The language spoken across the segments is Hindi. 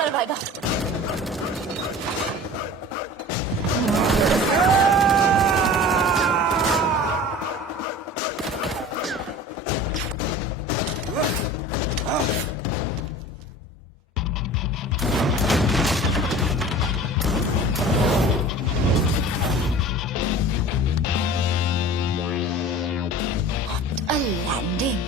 तुम्हारे भाई का। A landing.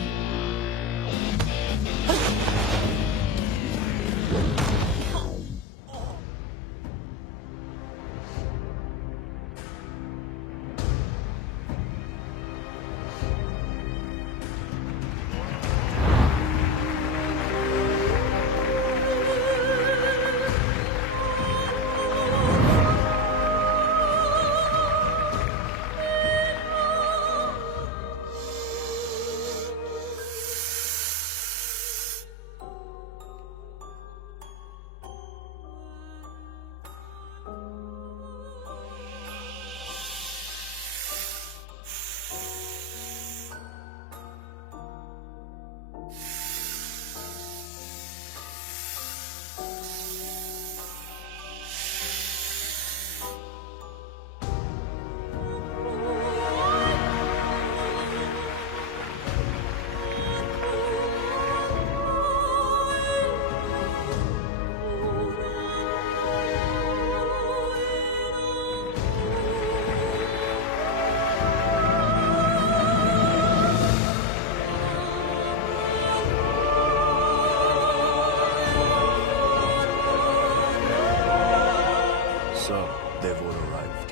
So, they've all arrived.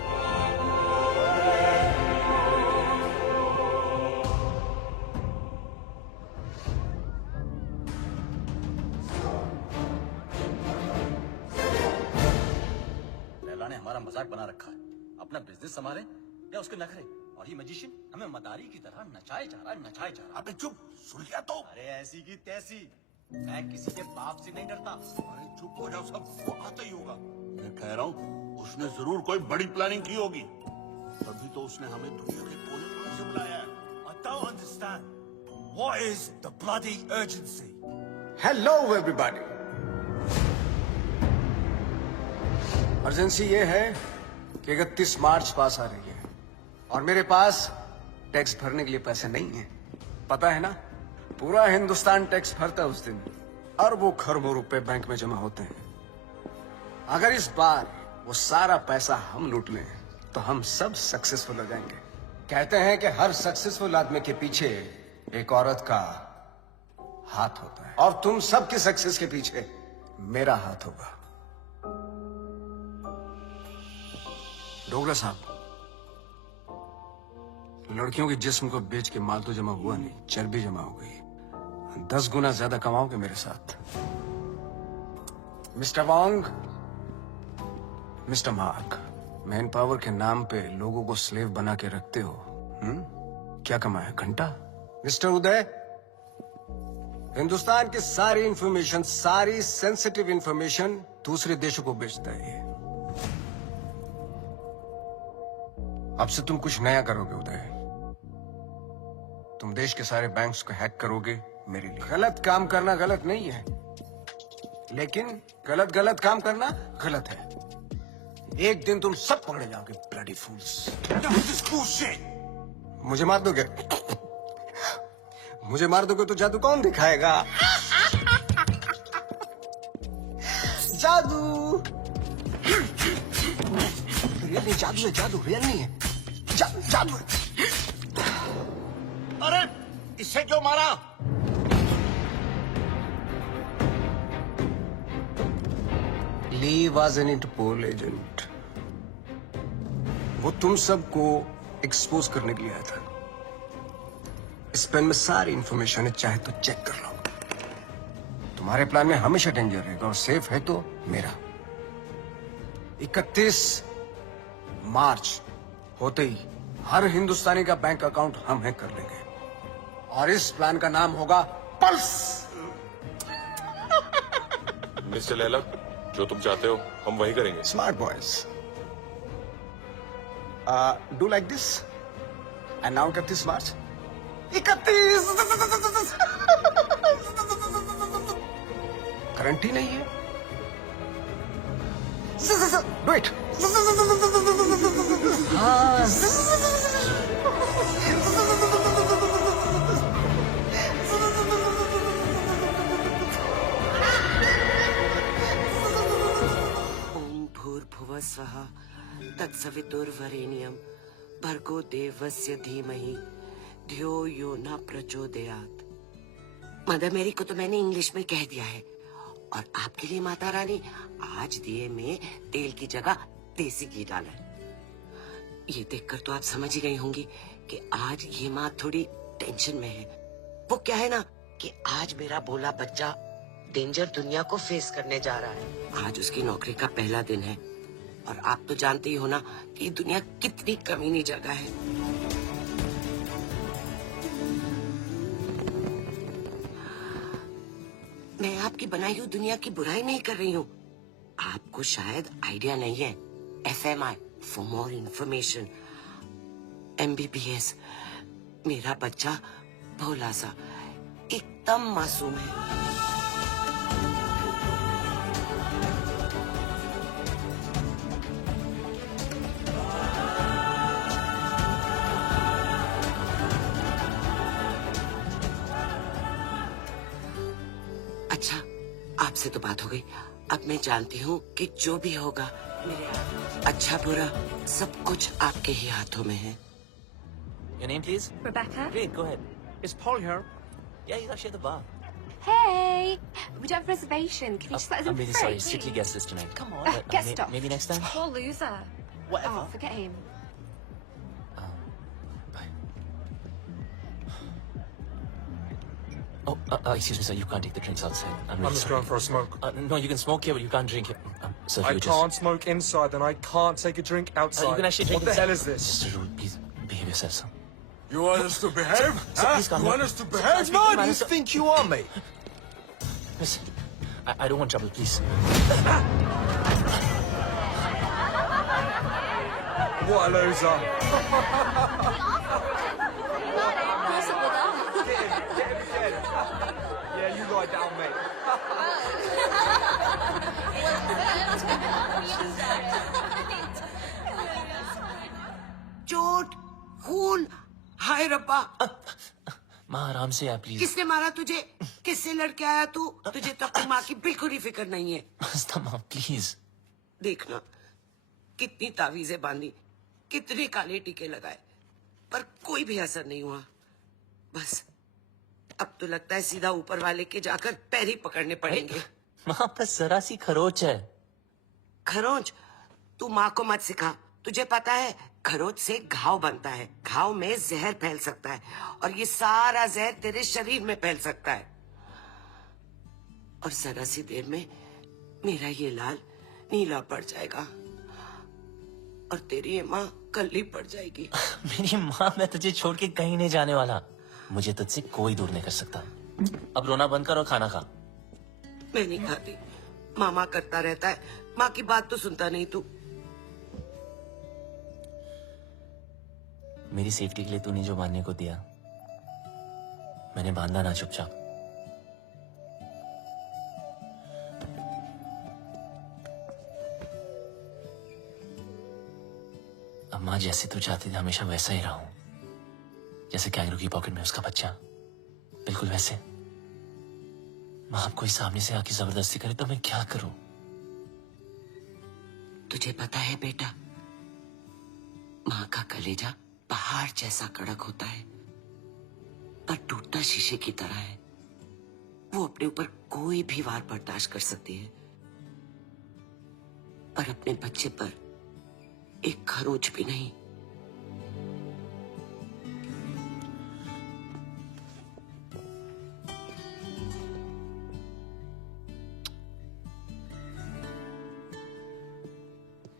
Laila ने हमारा मजाक बना रखा है। अपना बिजनेस संभाले या उसके नखरे। और ये मैजिशियन हमें मदारी की तरह नचाए जा रहा है, नचाए जा रहा है। अबे चुप, सुन लिया तो? अरे ऐसी की तैसी, मैं किसी के बाप से नहीं डरता। अरे चुप हो जाओ, सब वो आता ही होगा। मैं कह रहा हूँ, उसने जरूर कोई बड़ी प्लानिंग की होगी, तभी तो उसने हमें दुनिया के कोने कोने से बुलाया है। I don't understand. What is the bloody urgency? Hello everybody. Urgency ये है कि 31 मार्च पास आ रही है और मेरे पास टैक्स भरने के लिए पैसे नहीं है। पता है ना, पूरा हिंदुस्तान टैक्स भरता है उस दिन। अरबों खरबों रुपए बैंक में जमा होते हैं। अगर इस बार वो सारा पैसा हम लूट लें तो हम सब सक्सेसफुल हो जाएंगे। कहते हैं कि हर सक्सेसफुल आदमी के पीछे एक औरत का हाथ होता है और तुम सबके सक्सेस के पीछे मेरा हाथ होगा। डोगला साहब, लड़कियों के जिस्म को बेच के माल तो जमा हुआ नहीं, चर्बी जमा हो गई। 10 गुना ज्यादा कमाओगे मेरे साथ। Mister Wong, mister mark, man power के नाम पे लोगों को स्लेव बना के रखते हो। क्या कमाया? घंटा। मिस्टर उदय, हिंदुस्तान की सारी इंफॉर्मेशन, सारी सेंसिटिव इंफॉर्मेशन दूसरे देशों को बेचता है ये। अब से तुम कुछ नया करोगे उदय। तुम देश के सारे बैंक्स को हैक करोगे मेरे लिए। गलत काम करना गलत नहीं है, लेकिन गलत काम करना गलत है। एक दिन तुम सब पकड़े जाओगे, ब्लडी फूल्स। मुझे मार दोगे? मुझे मार दोगे तो जादू कौन दिखाएगा? जादू रियल नहीं, जादू है, जादू रियल नहीं है, जादू है। अरे इससे क्यों मारा? ली वॉज एन इंटरपोल एजेंट। वो तुम सबको एक्सपोज करने के लिए आया था। इस पेन में सारी इंफॉर्मेशन है, चाहे तो चेक कर लो। तुम्हारे प्लान में हमेशा डेंजर रहेगा और सेफ है तो मेरा। 31 मार्च होते ही हर हिंदुस्तानी का बैंक अकाउंट हम हैक कर लेंगे और इस प्लान का नाम होगा पल्स। मिस्टर लैला, जो तुम चाहते हो हम वही करेंगे। Smart boys, do like this and now 31 March. 31 guarantee नहीं है, डू इट। हाँ। ओम भूर्भुवः स्वः तत्सवितुर्वरेण्यं भर्गो देवस्य धीमहि धियो यो न प्रचोदयात्। मदर मेरी को तो मैंने इंग्लिश में कह दिया है, और आपके लिए माता रानी आज दिए में तेल की जगह देसी घी डाला है। ये देखकर तो आप समझ ही गई होंगी कि आज ये माँ थोड़ी टेंशन में है। वो क्या है ना कि आज मेरा भोला बच्चा डेंजर दुनिया को फेस करने जा रहा है। आज उसकी नौकरी का पहला दिन है, और आप तो जानते ही हो ना कि ये दुनिया कितनी कमीनी जगह है। मैं आपकी बनाई हुई दुनिया की बुराई नहीं कर रही हूँ। आपको शायद आइडिया नहीं है। FMI for more information, MBBS। मेरा बच्चा भोला सा एकदम मासूम है। अच्छा, आपसे तो बात हो गई। अब मैं जानती हूँ कि जो भी होगा मेरे अच्छा बुरा सब कुछ आपके ही हाथों में है। Your name, please? Rebecca? Great, go ahead. Is Paul here? Yeah, he's actually at the bar. Hey, we don't have a reservation. Can you just let us in I'm really for free, sorry. Strictly please? guest list tonight. Come on. Get stuff. Maybe next time? Poor loser. Whatever. Oh, forget him. Bye. Oh, excuse me, sir. You can't take the drinks outside. I'm really I'm just sorry. going for a smoke. No, you can smoke here, but you can't drink it. Sir, I you can't smoke inside, and I can't take a drink outside. You can actually drink What the hell is inside. this? Just a rule. Please behave yourself, sir. You want us to behave? Sir, please calm You down. want us to behave? Speak to man, sir. think you are, mate? Listen, I don't want trouble, please. What a loser. Yeah, you lie down, mate. चोट, खून, हाय रब्बा। माँ आराम से आ प्लीज। किसने मारा तुझे? किससे लड़के आया तू? तुझे तो अपनी माँ की बिल्कुल ही फिक्र नहीं है। मस्ता माँ प्लीज। देखना कितनी तावीजें बांधी, कितने काले टीके लगाए, पर कोई भी असर नहीं हुआ। बस अब तो लगता है सीधा ऊपर वाले के जाकर पैर ही पकड़ने पड़ेंगे। माँ बस जरा सी खरोच है। खरोंच? तू माँ को मत सिखा। तुझे पता है खरोच से घाव बनता है, घाव में जहर फैल सकता है, और ये सारा जहर तेरे शरीर में फैल सकता है, और जरा सी देर में मेरा ये लाल नीला पड़ जाएगा, और तेरी ये माँ कल्ली पड़ जाएगी। मेरी माँ, मैं तुझे छोड़ के कहीं नहीं जाने वाला। मुझे तुझसे कोई दूर नहीं कर सकता। अब रोना बंद कर और खाना खा। मैं नहीं खाती। मामा करता रहता है, माँ की बात तो सुनता नहीं तू। मेरी सेफ्टी के लिए तूने जो बांधने को दिया, मैंने बांधा ना चुपचाप। अब माँ जैसे तू चाहती थी हमेशा वैसा ही रहा हूं, जैसे कैंगरू की पॉकेट में उसका बच्चा, बिल्कुल वैसे। माँ अब कोई सामने से आके जबरदस्ती करे तो मैं क्या करूं? तुझे पता है बेटा, माँ का कलेजा पहाड़ जैसा कड़क होता है, पर टूटता शीशे की तरह है। वो अपने ऊपर कोई भी वार बर्दाश्त कर सकती है, पर अपने बच्चे पर एक खरोच भी नहीं।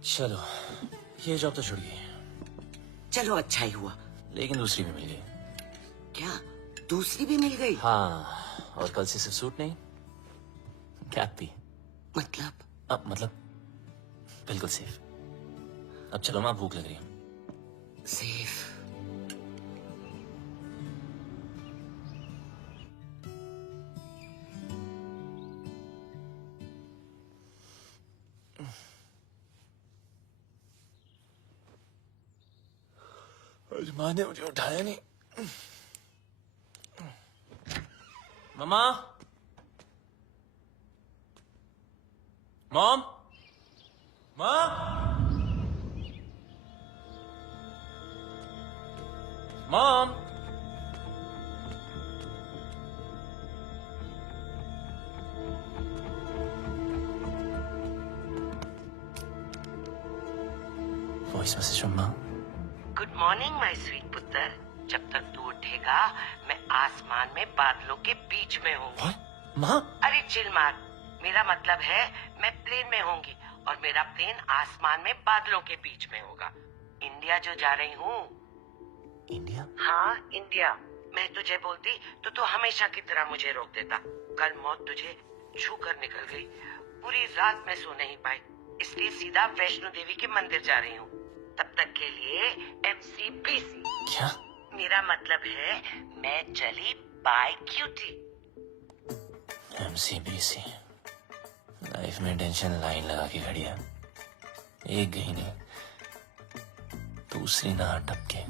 चलो, ये जॉब तो छुड़ गई, चलो अच्छा ही हुआ। लेकिन दूसरी भी मिल गई। क्या दूसरी भी मिल गई? हाँ, और कल से सिर्फ सूट नहीं, कैप भी। मतलब? मतलब बिल्कुल सेफ। अब चलो माँ, भूख लग रही है। सेफ? आज माँ ने मुझे उठाया नहीं। मम्मा, मॉम, माँ, मॉम। वॉइस मैसेज मम्मा। गुड मॉर्निंग माय स्वीट पुत्र। जब तक तू उठेगा मैं आसमान में बादलों के बीच में हूँ। माँ, अरे चिल मार, मेरा मतलब है मैं प्लेन में होंगी और मेरा प्लेन आसमान में बादलों के बीच में होगा। इंडिया जो जा रही हूँ। इंडिया? हाँ इंडिया। मैं तुझे बोलती तो तू हमेशा की तरह मुझे रोक देता। कल मौत तुझे छू कर निकल गई। पूरी रात मैं सो नहीं पाई, इसलिए सीधा वैष्णो देवी के मंदिर जा रही हूँ। तब तक के लिए MCBC। क्या? मेरा मतलब है मैं चली बाय क्यूटी। MCBC। लाइफ में टेंशन लाइन लगा के खड़ी है। एक गई नहीं, दूसरी ना टपके।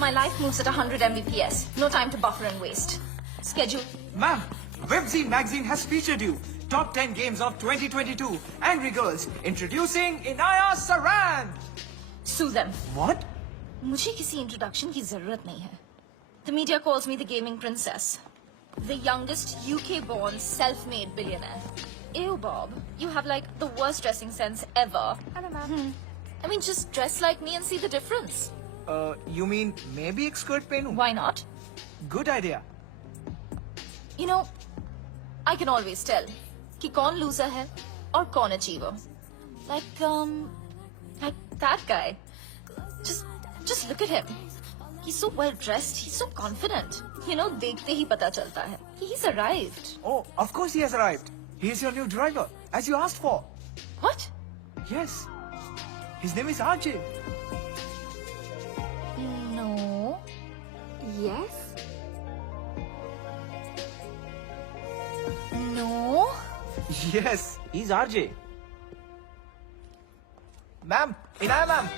My life moves at 100 Mbps. No time to buffer and waste. Schedule. Ma'am, WebZ magazine has featured you. Top 10 games of 2022. Angry Girls. Introducing Inaya Saran. Sue them. What? मुझे किसी introduction की जरूरत नहीं है. The media calls me the gaming princess. The youngest UK-born self-made billionaire. Ew, Bob. You have like the worst dressing sense ever. Hello, ma'am. I mean, just dress like me and see the difference. You mean maybe एक skirt पहनूं? Why not? Good idea. You know, I can always tell कि कौन loser है और कौन achiever. Like that guy. Just look at him. He's so well dressed. He's so confident. You know, देखते ही पता चलता है. He's arrived. Oh, of course he has arrived. He is your new driver, as you asked for. What? Yes. His name is RJ. No. Yes? No. Yes, he's RJ. Ma'am, Inaya ma'am.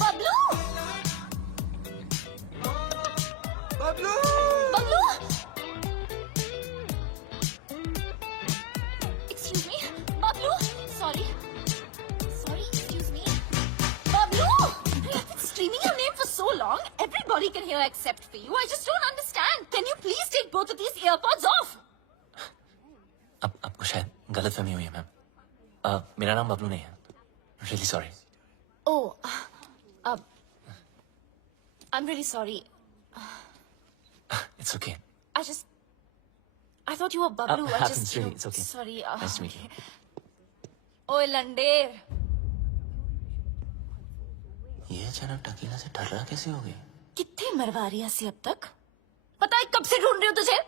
Bablu! Bablu! Bablu! Excuse me? Bablu! Sorry. Excuse me. Bablu! I've been screaming your name for so long. Everybody can hear except for you. I just don't understand. Can you please take both of these earpods off? अब आपको शायद गलतफहमी हुई है मैम। मेरा नाम बबलू नहीं है। Really sorry. Oh, I'm really sorry. It's okay. I thought you were Bablu. Happens really. It's okay. Sorry. Nice to meet you. ओए लंडेर, ये अचानक टकीला से डर रहा कैसे हो गई? कितने मरवा रही है अब तक? पता है कब से ढूंढ रही हूँ तुझे?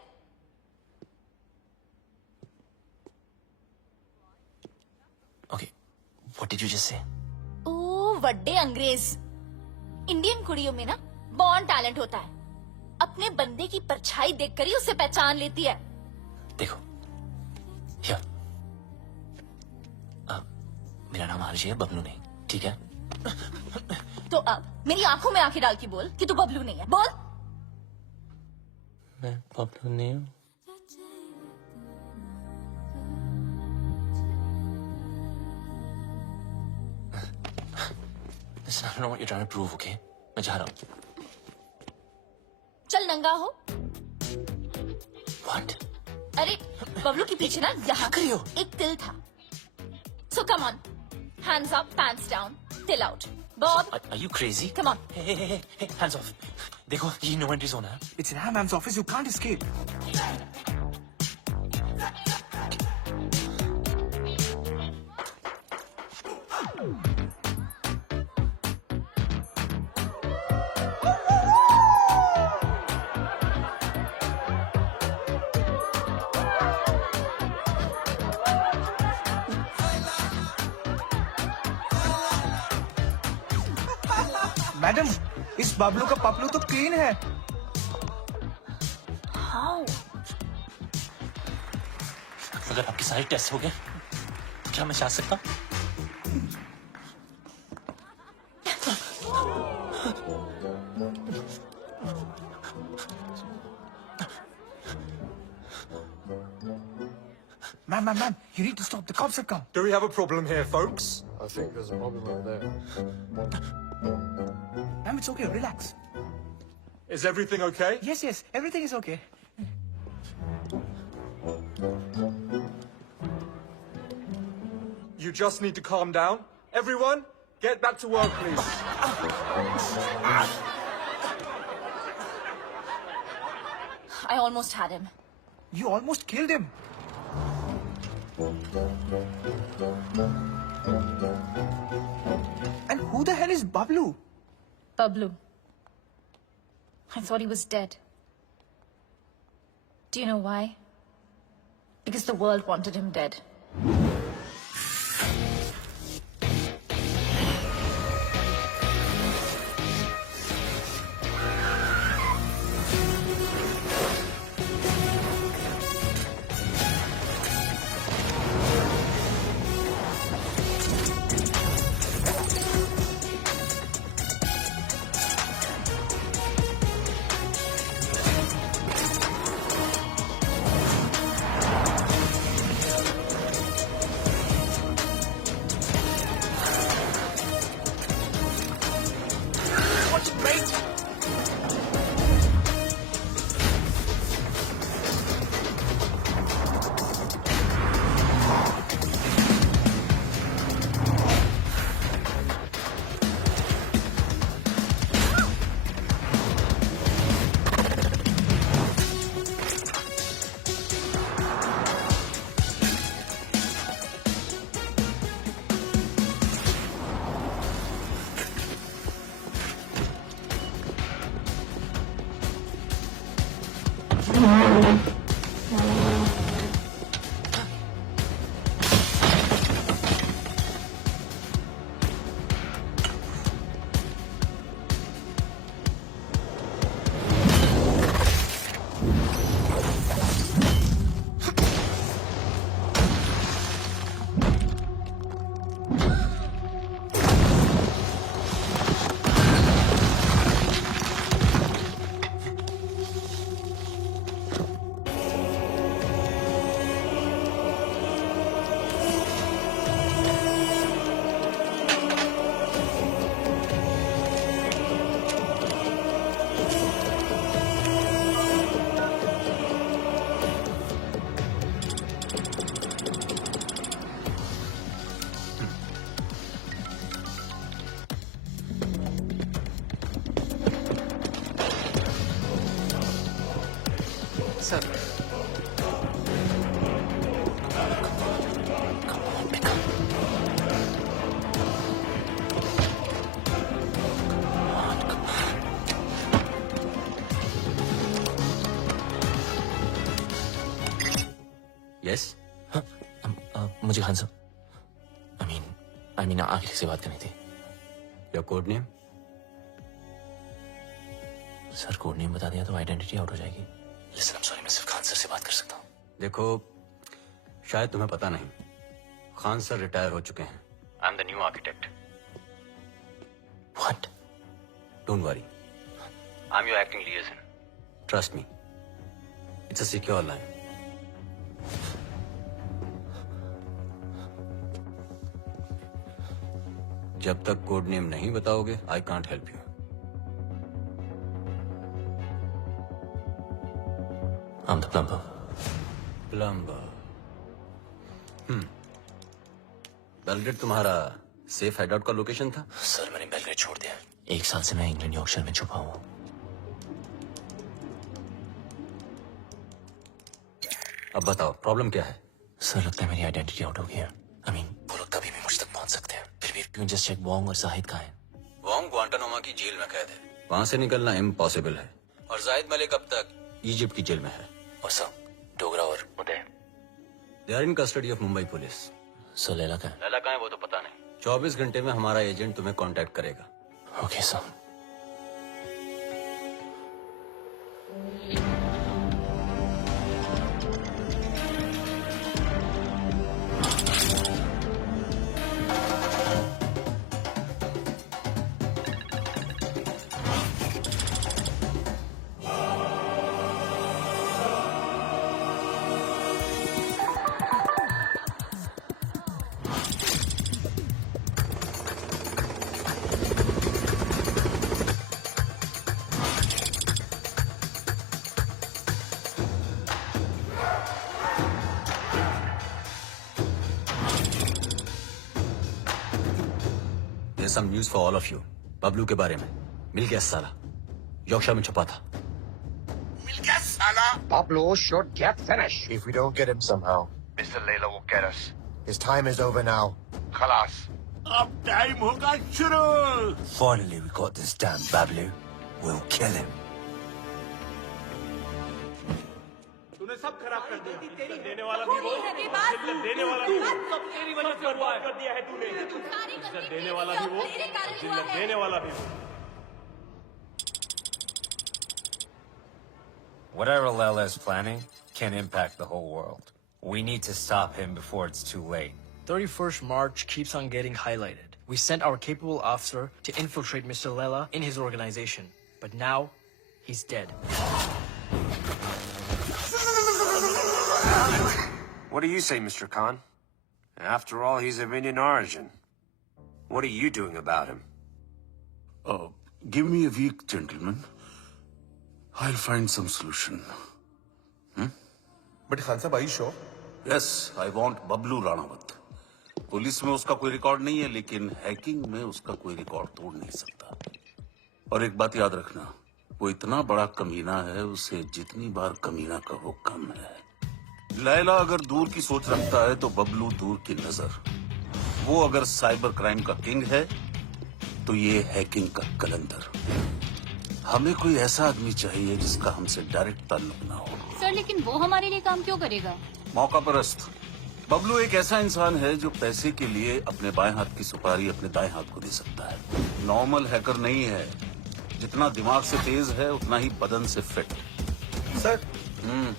Okay. What did you just say? ओ वड्डे अंग्रेज। इंडियन कुड़ियों में ना बॉर्न टैलेंट होता है। अपने बंदे की परछाई देखकर ही उसे पहचान लेती है। देखो, here. मेरा नाम आरजी है, बबलू नहीं, ठीक है? तो अब मेरी आंखों में आंखें डाल के बोल कि तू बबलू नहीं है। बोल। मैं बबलू नहीं हूँ। Listen, I don't know what you're trying to prove, okay? मैं जा रहा हूँ। चल नंगा हो। What? अरे बबलू के पीछे ना यहाँ कर रही हो? एक तिल था। So come on, hands up, pants down, till out. Bob, Are you crazy? come on. Hey, hands off. देखो, ये no entry zone है। It's in Inaya ma'am's office. You can't escape. Madam, इस बबलू का पपलू तो क्लीन है। How? अगर आपके सारे टेस्ट हो गए क्या मैं जा सकता हूँ? Ma'am, you need to stop. The cops have come. Do we have a problem here, folks? I think there's a problem over there. Ma'am, it's okay. Relax. Is everything okay? Yes, everything is okay. You just need to calm down. Everyone, get back to work, please. I almost had him. You almost killed him. And who the hell is Bablu? Bablu. I thought he was dead. Do you know why? Because the world wanted him dead. Sir yes मुझे खान साहब आई मीन आखिरी से बात करनी थी। Your code name? Sir code name बता दिया तो आइडेंटिटी आउट हो जाएगी। लिसन आई एम सॉरी, मैं सिर्फ खान सर से बात कर सकता हूँ। देखो, शायद तुम्हें पता नहीं, खान सर रिटायर हो चुके हैं। I am the new architect. What? Don't worry, I am your acting लिएजन। Trust me, it's a secure line. जब तक कोड नेम नहीं बताओगे, I can't help you. I'm the plumber. Plumber. Belgrade तुम्हारा सेफ हाइडआउट का लोकेशन था? सर मैंने बेलग्रेड छोड़ दिया। 1 साल से मैं इंग्लैंड यॉर्कशायर में छुपा हुआ हूँ। अब बताओ प्रॉब्लम क्या है? सर लगता है मेरी आइडेंटिटी आउट हो गई है। आई मीन वो लोग कभी भी मुझ तक पहुंच सकते हैं। फिर भी you can just check Wong और जाहिद कहाँ हैं। वोंग ग्वांटानामो की जेल में कैद है, वहां से निकलना इम्पॉसिबल है। और जाहिद मलिक अब तक इजिप्ट की जेल में है। और सर डोगरा और Uday they are in custody of Mumbai police. Sir Laila कहाँ है? लैला कहाँ है वो तो पता नहीं। 24 घंटे में हमारा एजेंट तुम्हें कांटेक्ट करेगा। Okay sir. some news for all of you. Bablu के बारे में मिल गया साला, यॉर्कशायर में छुपा था. मिल गया साला. Pablo should get finished. If we don't get him somehow, Mr. Layla will get us. His time is over now. Khalas. अब टाइम होगा शुरू. Finally, we got this damn Bablu. We'll kill him. तूने सब खराब कर दिया. देने वाला भी वो, देने वाला भी वो. सब तेरी वजह से बर्बाद कर दिया है तूने. देने वाला भी वो, देने वाला भी वो. Whatever Layla is planning can impact the whole world. We need to stop him before it's too late. 31st March keeps on getting highlighted. We sent our capable officer to infiltrate Mr. Layla in his organization. But now, he's dead. What do you say, Mr. Khan? After all, he's of Indian origin. What are you doing about him? Give me a week, gentlemen. I'll find some solution. But Khan Sahib, are you sure? Yes, I want Bablu Ranawat. Police में उसका कोई रिकॉर्ड नहीं है, लेकिन हैकिंग में उसका कोई रिकॉर्ड तोड़ नहीं सकता. और एक बात याद रखना, वो इतना बड़ा कमीना है, उसे जितनी बार कमीना कहो कम है. लैला अगर दूर की सोच रखता है तो बबलू दूर की नजर. वो अगर साइबर क्राइम का किंग है तो ये हैकिंग का कलंदर. हमें कोई ऐसा आदमी चाहिए जिसका हमसे डायरेक्ट ताल्लुक ना हो. सर लेकिन वो हमारे लिए काम क्यों करेगा? मौका परस्त. बबलू एक ऐसा इंसान है जो पैसे के लिए अपने बाएं हाथ की सुपारी अपने दाएं हाथ को दे सकता है. नॉर्मल हैकर नहीं है. जितना दिमाग से तेज है उतना ही बदन से फिट. सर,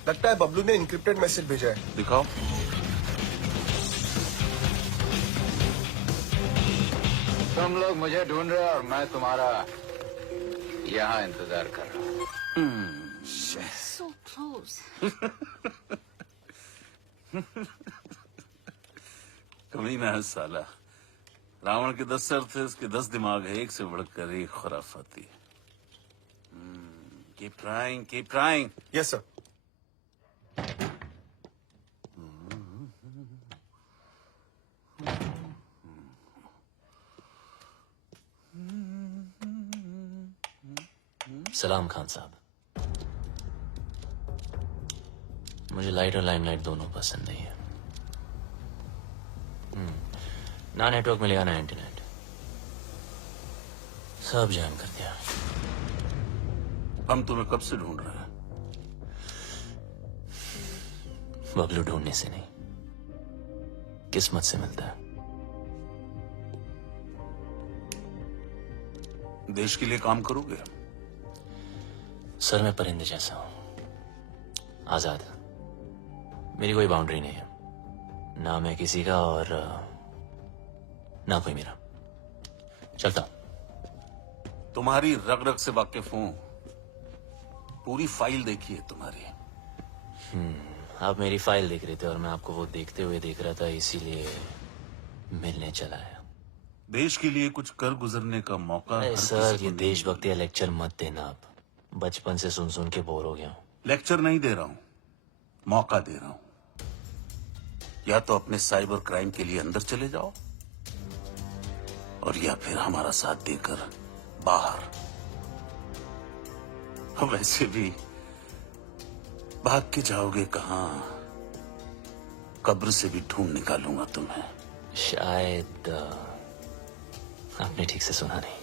लगता है बबलू ने इनक्रिप्टेड मैसेज भेजा है. दिखाओ. तुम लोग मुझे ढूंढ रहे हो और मैं तुम्हारा यहाँ इंतजार कर रहा हूँ. So close. कमीना है साला. रावण के 10 सर थे, उसके 10 दिमाग है, एक से बढ़कर एक खुराफाती. Keep trying, keep trying. Yes, sir. सलाम खान साहब. मुझे लाइट और लाइमलाइट दोनों पसंद नहीं है. ना नेटवर्क मिलेगा ना इंटरनेट. सब जैम कर दिया. हम तुम्हें कब से ढूंढ रहे हैं? बबलू ढूंढने से नहीं, किस्मत से मिलता है. देश के लिए काम करोगे? सर मैं परिंदे जैसा हूं, आजाद. मेरी कोई बाउंड्री नहीं है. ना मैं किसी का और ना कोई मेरा. चलता. तुम्हारी रग रग से वाकिफ हूं. पूरी फाइल देखी है तुम्हारी. आप मेरी फाइल देख रहे थे और मैं आपको वो देखते हुए देख रहा था, इसीलिए मिलने चला आया. देश के लिए कुछ कर गुजरने का मौका. अरे सर ये देशभक्ति का लेक्चर मत देना. आप बचपन से सुन सुन के बोर हो गया हूं. लेक्चर नहीं दे रहा हूं, मौका दे रहा हूं. या तो अपने साइबर क्राइम के लिए अंदर चले जाओ और या फिर हमारा साथ देकर बाहर. वैसे भी भाग के जाओगे कहां? कब्र से भी ढूंढ निकालूंगा तुम्हें. शायद आपने ठीक से सुना नहीं.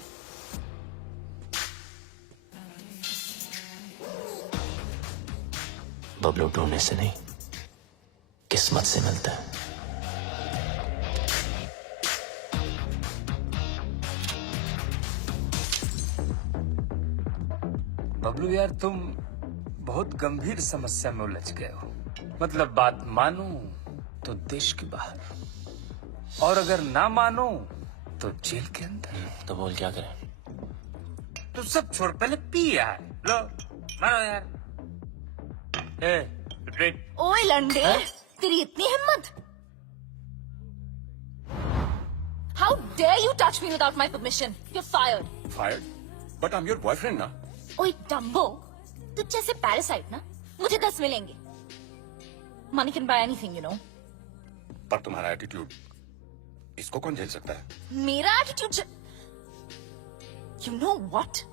बबलू ढूंढने से नहीं, किस्मत से मिलता है. बबलू यार, तुम बहुत गंभीर समस्या में उलझ गए हो. मतलब बात मानो तो देश के बाहर, और अगर ना मानो तो जेल के अंदर. तो बोल क्या करें? तो सब छोड़, पहले पी यार. लो मारो यार. ओए लंडे, तेरी इतनी हिम्मत? How dare you touch me without my permission? You're fired. Fired? But I'm your boyfriend, ना? ओए डम्बो, तुझ जैसे पैरासाइट ना मुझे 10 मिलेंगे. Money can buy anything, you know. पर तुम्हारा एटीट्यूड, इसको कौन झेल सकता है? मेरा एटीट्यूड You know what?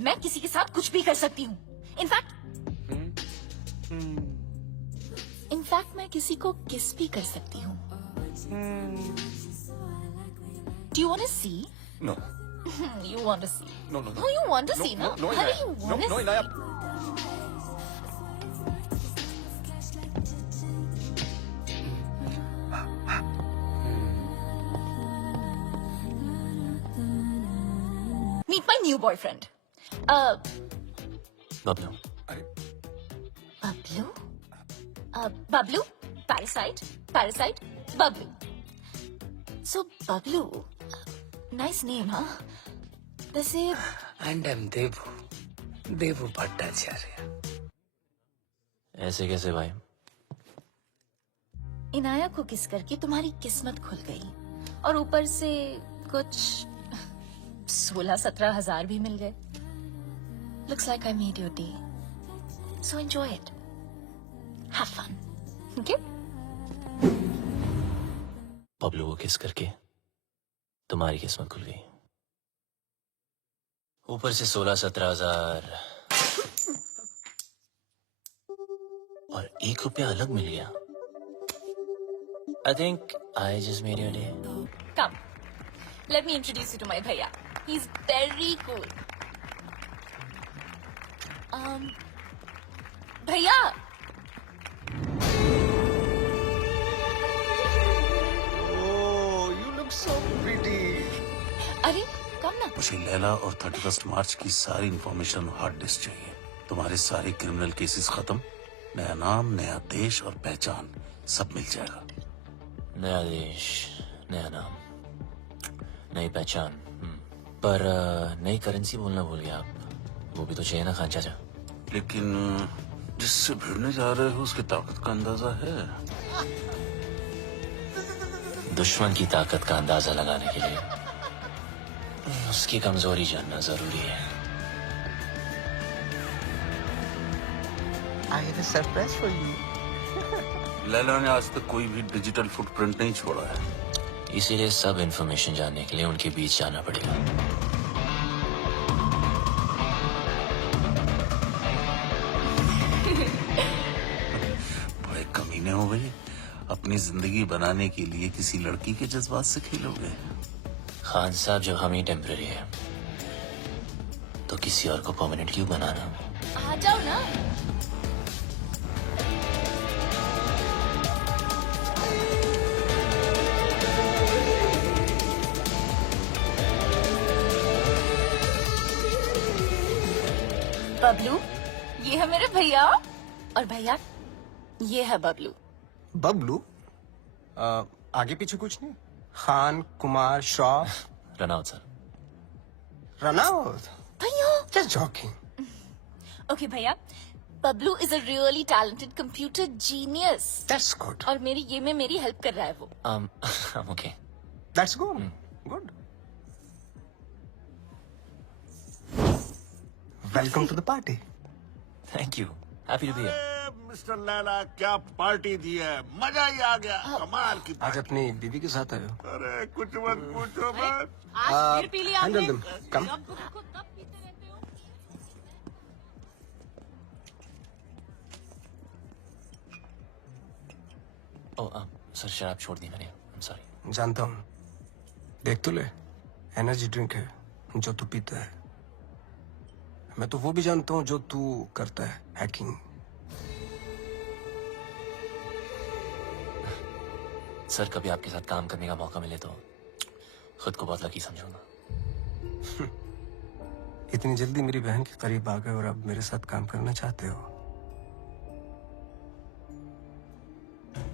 मैं किसी के साथ कुछ भी कर सकती हूँ. इनफैक्ट मैं किसी को किस भी कर सकती हूँ. Do you want to see? No. You want to see? No, no, no. No, you want to see, no? No, Honey, Inaya. you want to No, see? Inaya. Meet my new boyfriend. Bablu. Bablu? Bablu? Parasite? Bablu. So, Bablu. Nice name, huh? वैसे And I'm Devu Bhattacharya. ऐसे कैसे भाई? इनाया को किस करके तुम्हारी किस्मत खुल गई और ऊपर से कुछ 16-17 हजार भी मिल गए. Looks like I made your day. So enjoy it. Have fun. Okay? Bablu को किस करके तुम्हारी किस्मत खुल गई. ऊपर से 16-17 हजार और ₹1 अलग मिल गया. I think I just made your day. Come. Let me introduce you to my bhaiya. He's very cool. Bhaiya. Oh, you look so pretty. अरे कम ना. मुझे लैला और 31 मार्च की सारी इंफॉर्मेशन हार्ड डिस्क चाहिए. तुम्हारे सारे क्रिमिनल केसेस खत्म. नया नाम, नया देश और पहचान सब मिल जाएगा. नया देश, नया नाम, नई पहचान. पर नई करेंसी बोलना भूल गया आप. वो भी तो चाहिए ना खान चाचा. लेकिन जिससे भिड़ने जा रहे हो उसकी ताकत का अंदाजा है? दुश्मन की ताकत का अंदाजा लगाने के लिए उसकी कमजोरी जानना जरूरी है. I have a surprise for you. Laila ने आज तक कोई भी डिजिटल फुटप्रिंट नहीं छोड़ा है. इसीलिए सब इंफॉर्मेशन जानने के लिए उनके बीच जाना पड़ेगा. बड़े कमीने हो गए. अपनी जिंदगी बनाने के लिए किसी लड़की के जज्बात से खेलोगे? खान साहब, जब हम ही टेम्पररी है तो किसी और को परमानेंट क्यों बनाना? आ जाओ ना. बबलू, ये है मेरे भैया और भैया ये है बबलू. बबलू? आगे पीछे कुछ नहीं? Khan, Kumar, Shroff, run out sir. Run out? भैया. Just joking. ओके भैया, Bablu is a really talented computer genius. That's good. और मेरी ये में मेरी हेल्प कर रहा है वो. Okay. That's good. Good. Welcome to the party. Thank you. Happy to be here. Mister Laila, क्या पार्टी दी है. मजा ही आ गया. कमाल की आज अपनी बीवी के साथ आए हो? अरे कुछ मत पूछो मत. आज फिर पी लिया आपने. Handle them. Come. जब देखो तब पीते रहते हो. ओह सर, शराब छोड़ दी मैंने. I am sorry. जानता हूँ. देख तो ले, एनर्जी ड्रिंक है जो तू पीता है. मैं तो वो भी जानता हूँ जो तू करता है, हैकिंग. सर, कभी आपके साथ काम करने का मौका मिले तो खुद को बहुत लकी समझूंगा. इतनी जल्दी मेरी बहन के करीब आ गए और अब मेरे साथ काम करना चाहते हो?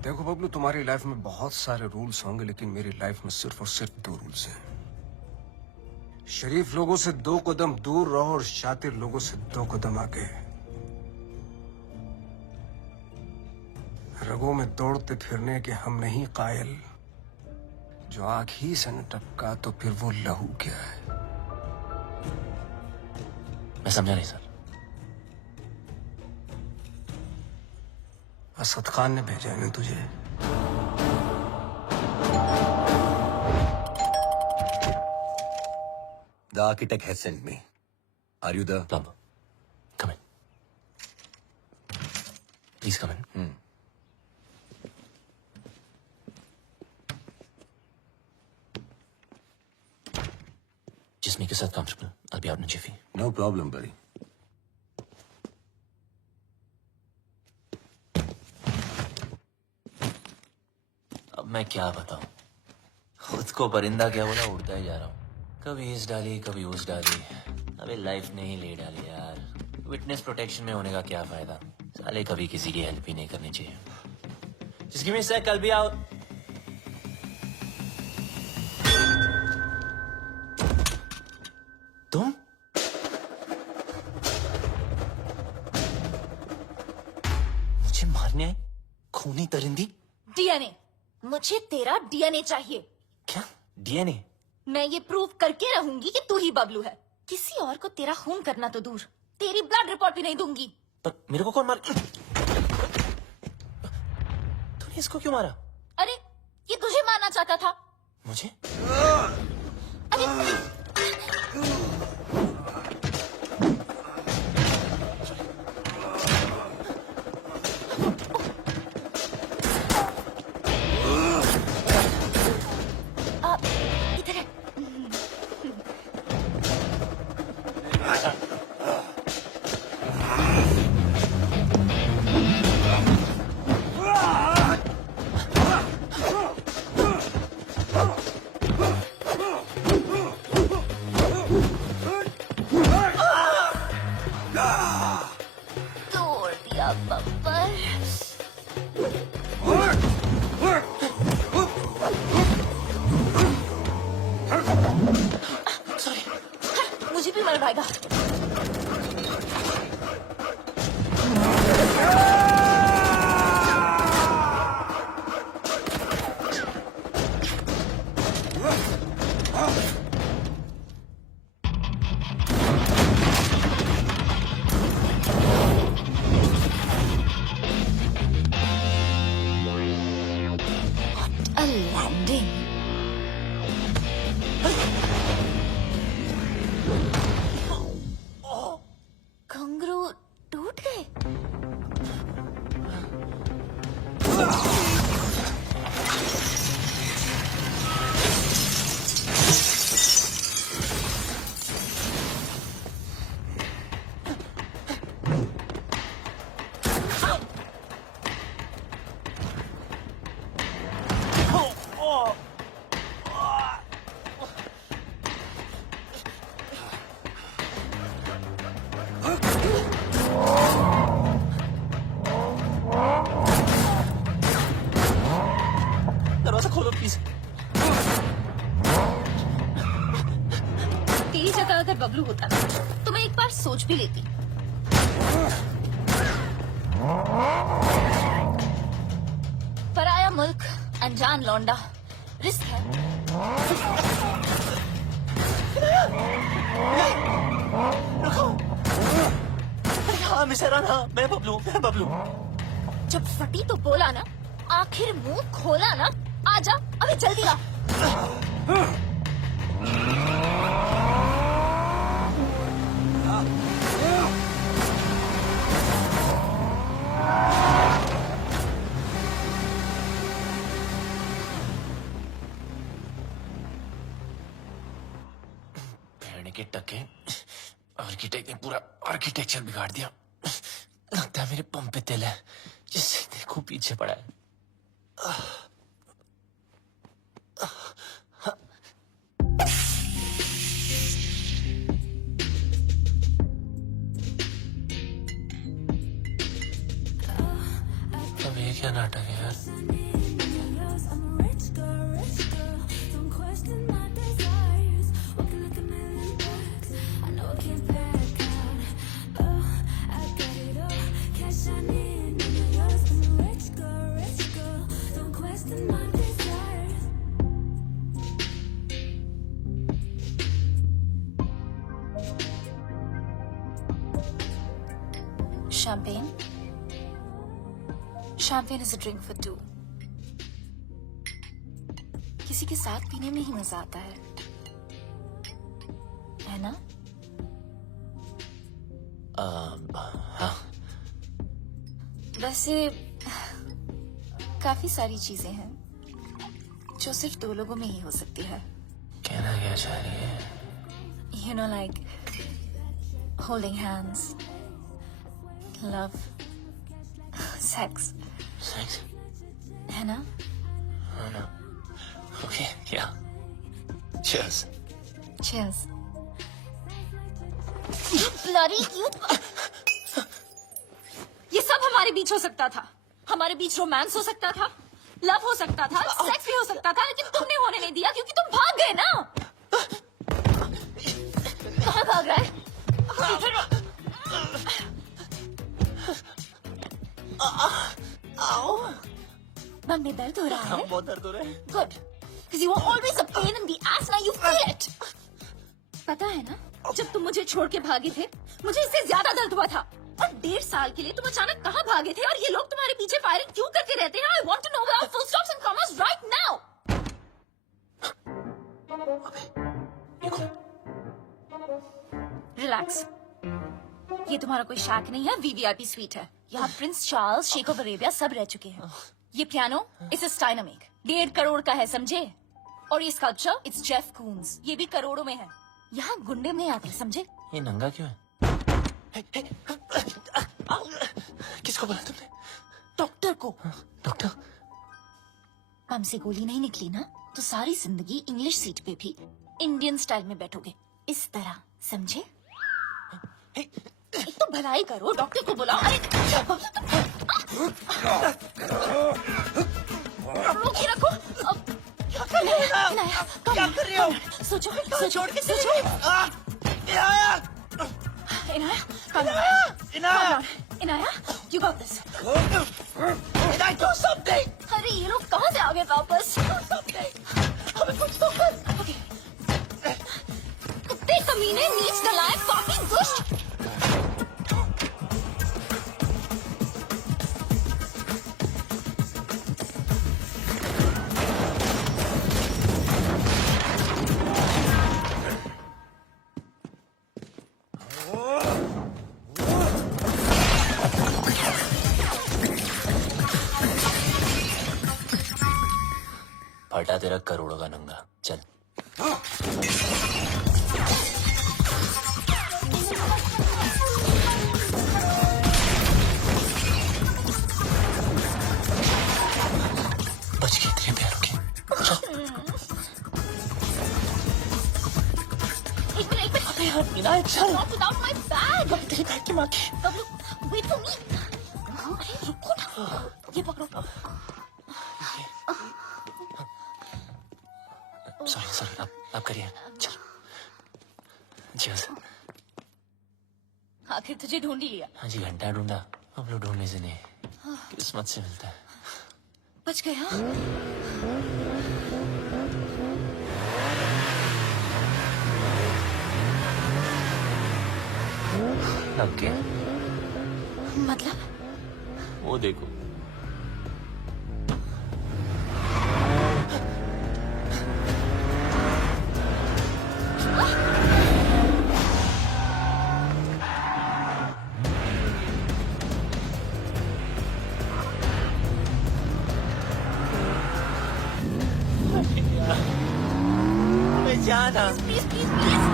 देखो बबलू, तुम्हारी लाइफ में बहुत सारे रूल्स होंगे, लेकिन मेरी लाइफ में सिर्फ और सिर्फ 2 रूल्स हैं. शरीफ लोगों से 2 कदम दूर रहो और शातिर लोगों से 2 कदम आगे. रगों में दौड़ते फिरने के हम नहीं कायल. जो आंख ही से न टपका तो फिर वो लहू क्या है? मैं समझा नहीं सर. असद खान ने भेजा है ना तुझे? The architect has sent me. Are you the plumber? Come in. Please come in. Just make yourself comfortable. I'll be out in a jiffy. No problem, buddy. अब मैं क्या बताऊं? खुद को परिंदा क्या बोला, उड़ता ही जा रहा हूँ। कभी इस डाली, कभी उस डाली। अबे लाइफ ने ही ले डाली यार। विटनेस प्रोटेक्शन में होने का क्या फायदा? साले कभी किसी की हेल्प ही नहीं करनी चाहिए। Just give me a sec, I'll be out. तुम? मुझे मारने आई? खूनी परिंदी? डीएनए, मुझे तेरा डीएनए चाहिए। क्या? डीएनए? मैं ये प्रूव करके रहूंगी कि तू ही बबलू है। किसी और को तेरा खून करना तो दूर, तेरी ब्लड रिपोर्ट भी नहीं दूंगी। पर मेरे को कौन मार? तूने इसको क्यों मारा? अरे ये तुझे मारना चाहता था। मुझे? अरे इधर है। तोड़ दिया बब्बर। मुझे भी मर पाएगा। A landing. कंगरू टूट गए। दरवाजा खोलो प्लीज। तेरी जगह अगर बबलू होता ना तो मैं एक बार सोच भी लेती। पराया मुल्क, अनजान लौंडा, रिस्क है। हाँ मिसेराना, मैं बबलू। जब फटी तो बोला ना, आखिर मुंह खोला ना। आजा अभी जल्दी आ। भेड़ने के टके, आर्किटेक्ट ने पूरा आर्किटेक्चर बिगाड़ दिया। लगता है मेरे पंप पे तेल है, जिससे देखो पीछे पड़ा है। अब ये क्या नाटक है यार? Champagne? Champagne is a drink for two. किसी के साथ पीने में ही मजा आता है। है ना? हाँ। वैसे काफी सारी चीजें हैं जो सिर्फ दो लोगों में ही हो सकती है. कहना क्या चाह रही है? You know, like holding hands, love, sex. Sex? है ना? Oh no. Okay, yeah. Cheers. Cheers. You bloody you. ये सब हमारे बीच हो सकता था. हमारे बीच रोमांस हो सकता था, लव हो सकता था, सेक्स भी हो सकता था, लेकिन तुमने होने नहीं दिया क्योंकि तुम भाग गए ना. कहाँ भाग रहा है? बम में दर्द हो रहा है? बहुत दर्द हो रहा है. Good. Because you were always a pain in the ass. Now you feel it. पता है ना, जब तुम मुझे छोड़ के भागे थे, मुझे इससे ज्यादा दर्द हुआ था. और 1.5 साल के लिए तुम अचानक कहाँ भागे थे और ये लोग तुम्हारे पीछे फायरिंग क्यों करते रहते हैं? I want to know where full stops and commas right now. Relax. ये तुम्हारा कोई शाक नहीं है, VVIP स्वीट है. यहाँ Prince Charles, sheikh of Arabia सब रह चुके हैं. ये पियानो इसे स्टाइनमेक 1.5 करोड़ का है, समझे? और ये स्कल्पचर इट्स जेफ कून्स, ये भी करोड़ों में है. यहाँ गुंडे में आते, समझे? ये नंगा क्यों है? किसको बोला तुमने? डॉक्टर को. डॉक्टर? बम से गोली नहीं निकली ना, तो सारी जिंदगी इंग्लिश सीट पे भी इंडियन स्टाइल में बैठोगे, इस तरह, समझे? एक तो भलाई करो, डॉक्टर को बुलाओ. अरे रोक के रखो. क्या कर रहे हो? सोचो, सोचो, सोचो. Inaya, you got this. Inaya, do something. अरे ये लोग कहाँ से आ गए वापस? Do something. हमें कुछ तो कर. Okay. कुत्ते कमीने, नीच नलायक, काफी दुष्ट. फटा तेरा करोड़ों का नंगा. चल. बच गए तेरे प्यारों के. एक मिनट. अबे यार मीना, चल. Drop it out my bag. तेरी बैग की माँ की. Bablu, wait for me. अरे रुको ना. ये पकड़ो. सॉरी, आप करिए. चल. Cheers. आखिर तुझे ढूंढ ही लिया. हाँ जी, घंटा ढूंढा. हम लोग ढूंढने से नहीं, किस्मत से मिलता है. बच गया. लग गया. मतलब? वो देखो. जाना. Please, please, please.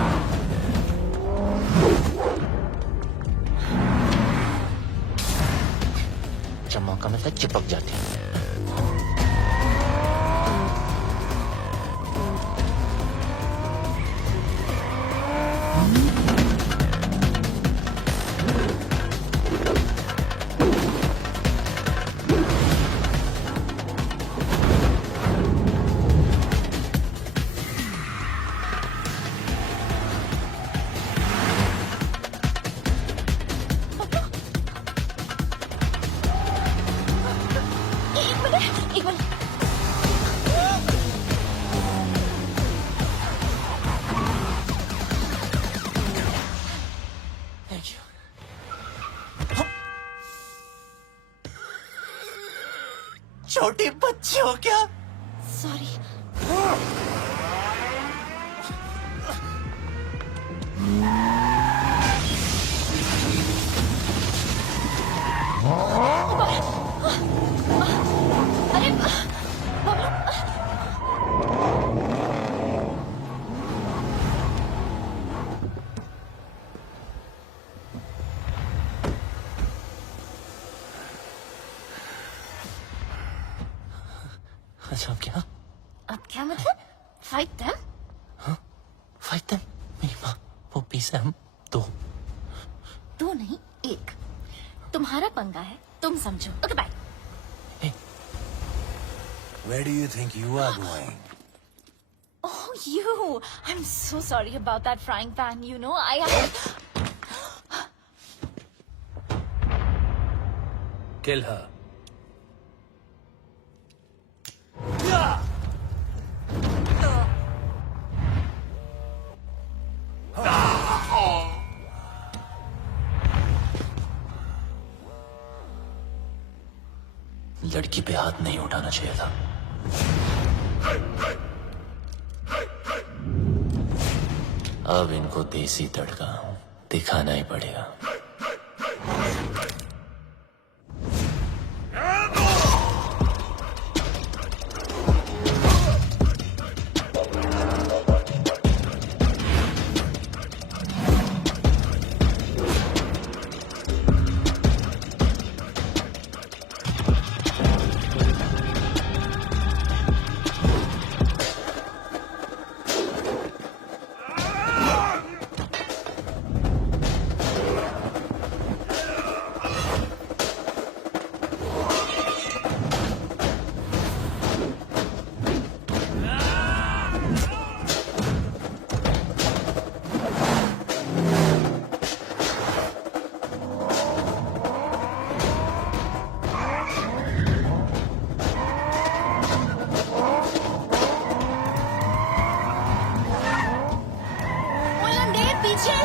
जब मौका मिलता है चिपक जाती है. एक मिनट. Thank you. छोटी बच्ची हो क्या? सॉरी. अरे बबलू, अच्छा अब क्या? अब क्या मतलब? Fight them? Fight them? मेरी माँ, वो पीस है, हम दो। दो नहीं, एक। तुम्हारा पंगा है, तुम समझो। Okay bye. Where do you think you are going? Oh, you. I'm so sorry about that frying pan. You know, I Kill her. लड़की पे हाथ नहीं उठाना चाहिए था। अब इनको देसी तड़का दिखाना ही पड़ेगा। पीछे।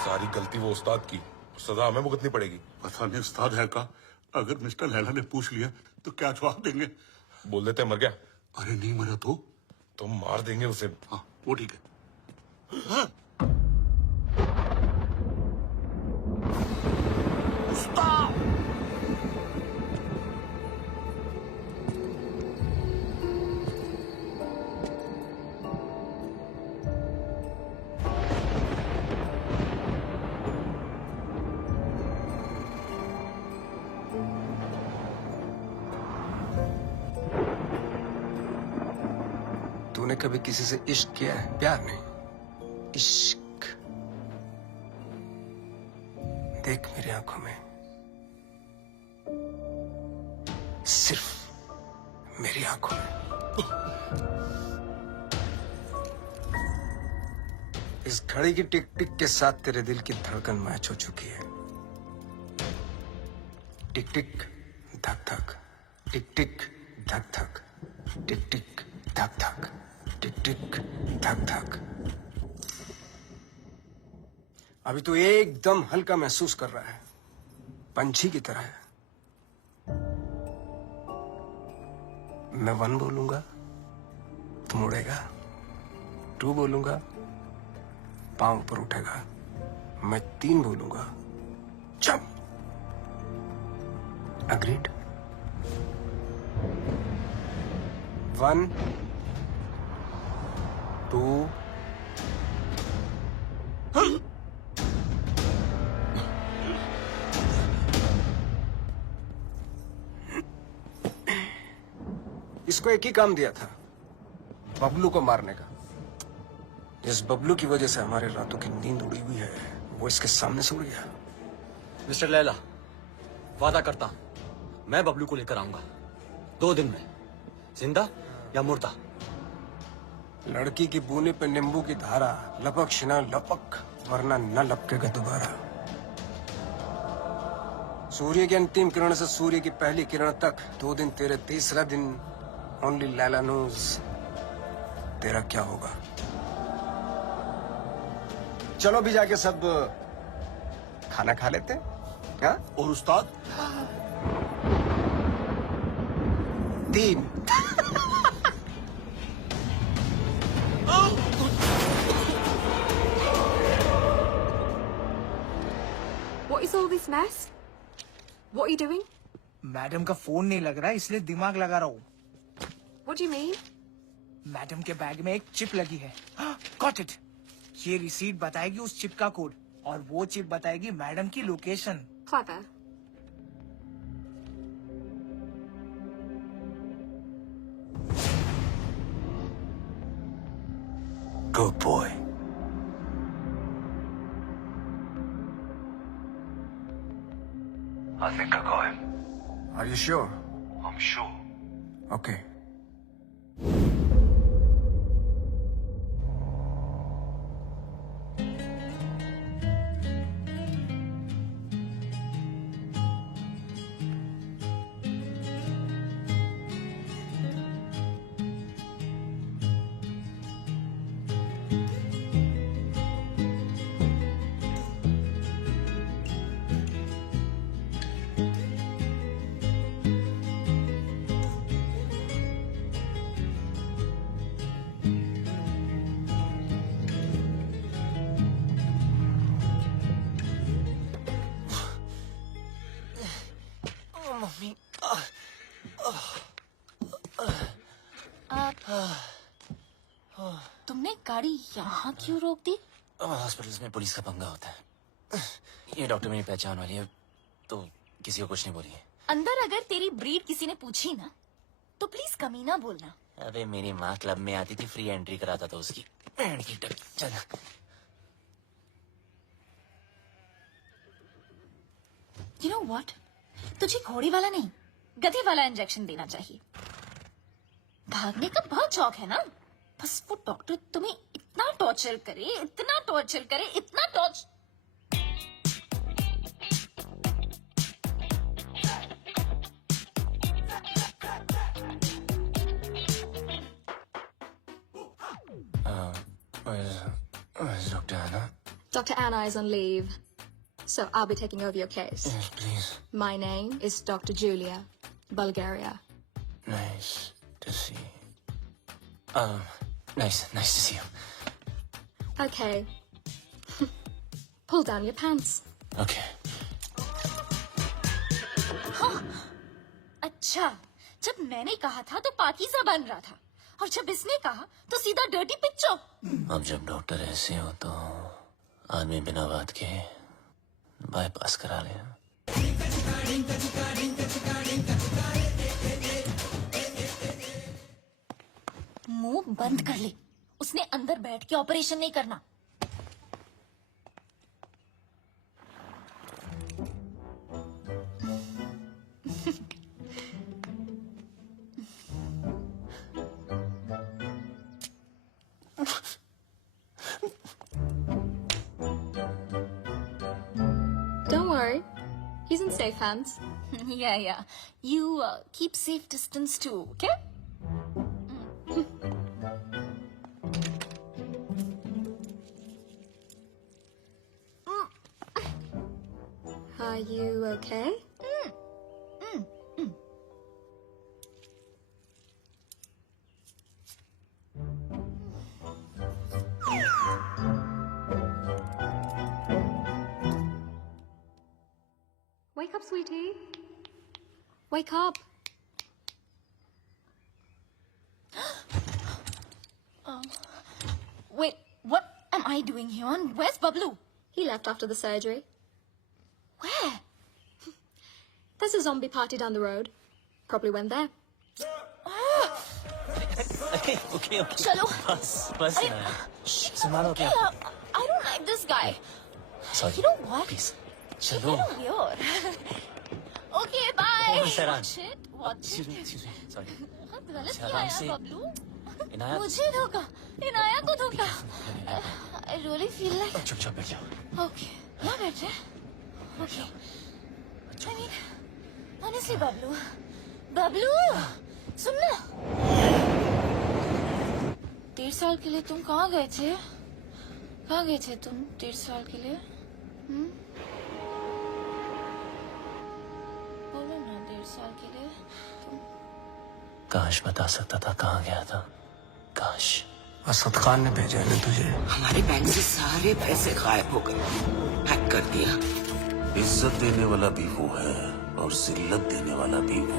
सारी गलती वो उस्ताद की, सजा हमें भुगतनी पड़ेगी। पता नहीं उस्ताद है का, अगर मिस्टर लैला ने पूछ लिया तो क्या जवाब देंगे? बोल देते मर गया। अरे नहीं मरा तो मार देंगे उसे। हाँ वो ठीक है। हाँ। उस्ताद! तूने कभी किसी से इश्क किया है? प्यार नहीं, इश्क। देख मेरी आंखों में, सिर्फ मेरी आंखों में इस घड़ी की टिक टिक के साथ तेरे दिल की धड़कन मैच हो चुकी है। टिक टिक धक धक, टिक टिक धक धक, टिक टिक धक धक, टिक टिक धक धक। अभी तू एकदम हल्का महसूस कर रहा है, पंछी की तरह है। मैं 1 बोलूंगा तो मुड़ेगा, 2 बोलूंगा पांव ऊपर उठेगा, मैं 3 बोलूंगा जंप। अग्रीड? 1 2 इसको एक ही काम दिया था, बबलू को मारने का। जिस बबलू की वजह से हमारे रातों की नींद उड़ी हुई है, वो इसके सामने से उड़ गया। मिस्टर लैला, वादा करता हूं मैं बबलू को लेकर आऊंगा 2 दिन में, जिंदा या मुर्दा। लड़की की बूनी पे नींबू की धारा, लपक शिना लपक, वरना न लपकेगा दोबारा। सूर्य की अंतिम किरण से सूर्य की पहली किरण तक 2 दिन तेरे, तीसरा दिन ओनली लैला नोज तेरा क्या होगा। चलो भी जाके सब खाना खा लेते हैं, क्या? और उस्ताद 3 What is all this mess? What are you doing? Madam का फोन नहीं लग रहा है, इसलिए दिमाग लगा रहा हूँ। What do you mean? Madam के बैग में एक चिप लगी है। Got it. ये रिसीट बताएगी उस चिप का कोड, और वो चिप बताएगी मैडम की location. Clever. Good boy. I think I got him. Are you sure? I'm sure. Okay. Mummy, तुमने गाड़ी यहाँ क्यों रोक दी? हॉस्पिटल्स में पुलिस का पंगा होता है। ये डॉक्टर मेरी पहचान वाली है, तो किसी को कुछ नहीं बोलिए। अंदर अगर तेरी ब्रीड किसी ने पूछी ना, तो प्लीज कमी ना बोलना। अबे मेरी माँ क्लब में आती थी, फ्री एंट्री कराता था उसकी। बैंड की टक, चल। You know what? तुझे घोड़ी वाला नहीं, गधे वाला इंजेक्शन देना चाहिए। भागने का बहुत शौक है ना, बस वो डॉक्टर तुम्हें इतना टॉर्चर करे, इतना टॉर्चर करे, इतना torture. Dr. Anna? Dr. Anna is on leave, so I'll be taking over your case. Yes, please. My name is Dr. Julia, Bulgaria. Nice to see. Nice to see you. Okay. Pull down your pants. Okay. हाँ, अच्छा, जब मैंने कहा था तो पाकीज़ा बन रहा था, और जब इसने कहा तो सीधा डर्टी पिक्चर। अब जब डॉक्टर ऐसे हो तो आदमी बिना बात के बाईपास करा ले। मुंह बंद कर ले, उसने अंदर बैठ के ऑपरेशन नहीं करना। He's in safe hands. Yeah. You keep safe distance too, okay? Are you okay? Wake up, sweetie. Wake up. Wait, what am I doing here? And where's Bablu? He left after the surgery. Where? There's a zombie party down the road. Probably went there. Okay. Chalo. बस अरे, ना। shh, संभालो okay, क्या? I don't like this guy. Sorry. You know what? Please. He's चलो। kind of weird. Okay, bye. Oh, Saran. Watch it. Excuse me. Sorry. गलत अच्छा, किया आराम यार से। बबलू. इनायत। मुझे धोखा. इनाया को धोखा. I really feel like. चुपचाप बैठ जाओ। Okay. यहाँ बैठ रहे? Okay. I mean, honestly, Bablu. Bablu, सुन ना. 1.5 साल के लिए तुम कहाँ गए थे? कहाँ गए थे तुम 1.5 साल के लिए? बोलो ना 1.5 साल के लिए तुम. काश बता सकता था कहाँ गया था। काश। असद खान ने भेजा है तुझे। हमारे बैंक से सारे पैसे गायब हो गए, हैक कर दिया। इज्जत देने वाला भी वो है और जिल्लत देने वाला भी वो।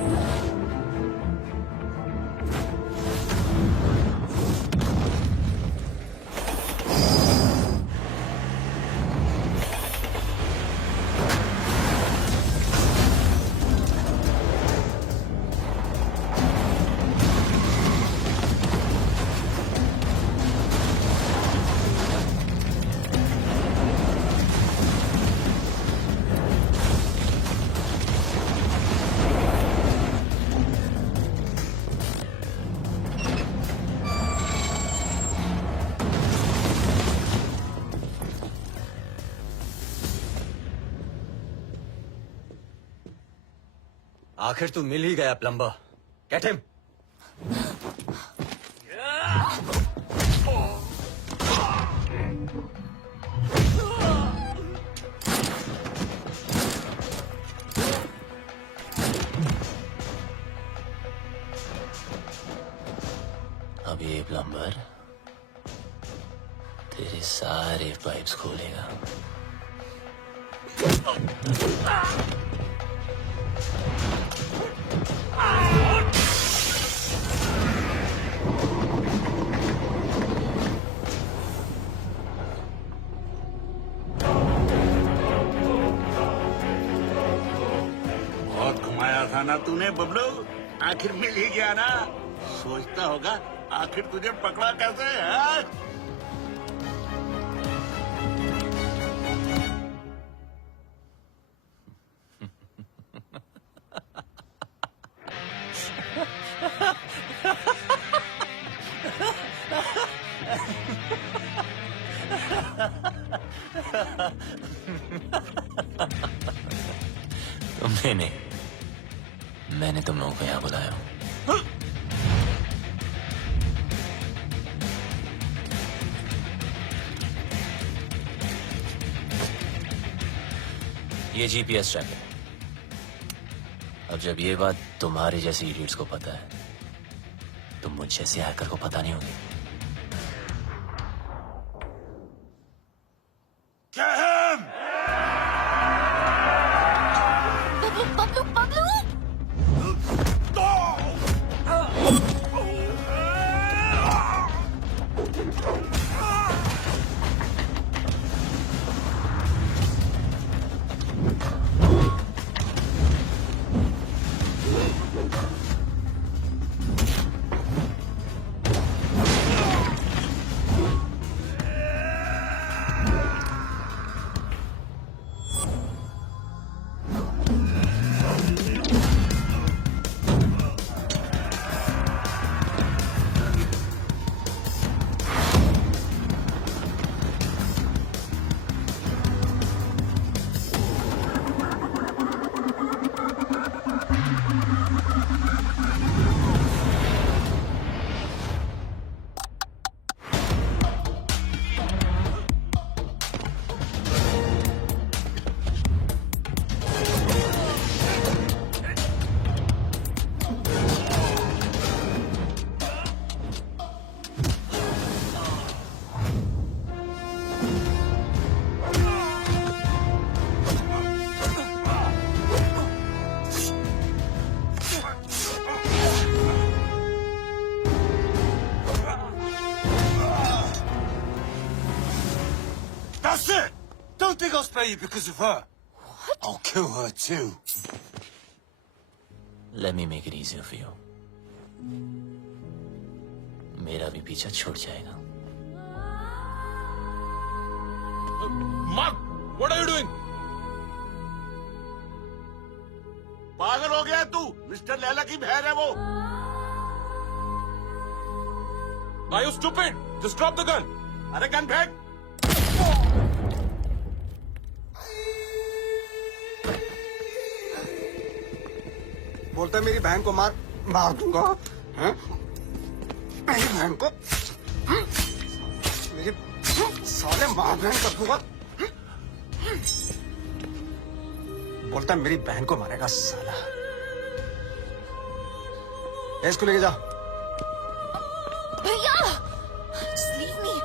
आखिर तू मिल ही गया प्लम्बर. Get him. अब ये प्लम्बर तेरे सारे पाइप्स खोलेगा। बहुत घुमाया था ना तूने बबलू, आखिर मिल ही गया ना. सोचता होगा आखिर तुझे पकड़ा कैसे है? तुमने नहीं, मैंने तुम लोगों को यहाँ बुलाया हूँ। ये जीपीएस ट्रैकिंग। अब जब ये बात तुम्हारे जैसे इडियट्स को पता है तो मुझ जैसे हैकर को पता नहीं होगी। spare you because of her. What? I'll kill her too. Let me make it easier for you. मेरा भी पीछा छूट जाएगा. Mark, what are you doing? पागल हो गया तू? मिस्टर लैला की बहन है वो. Are you stupid? Just drop the gun. अरे गन फेंक. बोलता है मेरी बहन को मार दूंगा. हैं? मेरी बहन को मेरी साले मार बहन कर दूंगा. बोलता है मेरी बहन को मारेगा साला. इसको लेके जा. भैया, just leave me.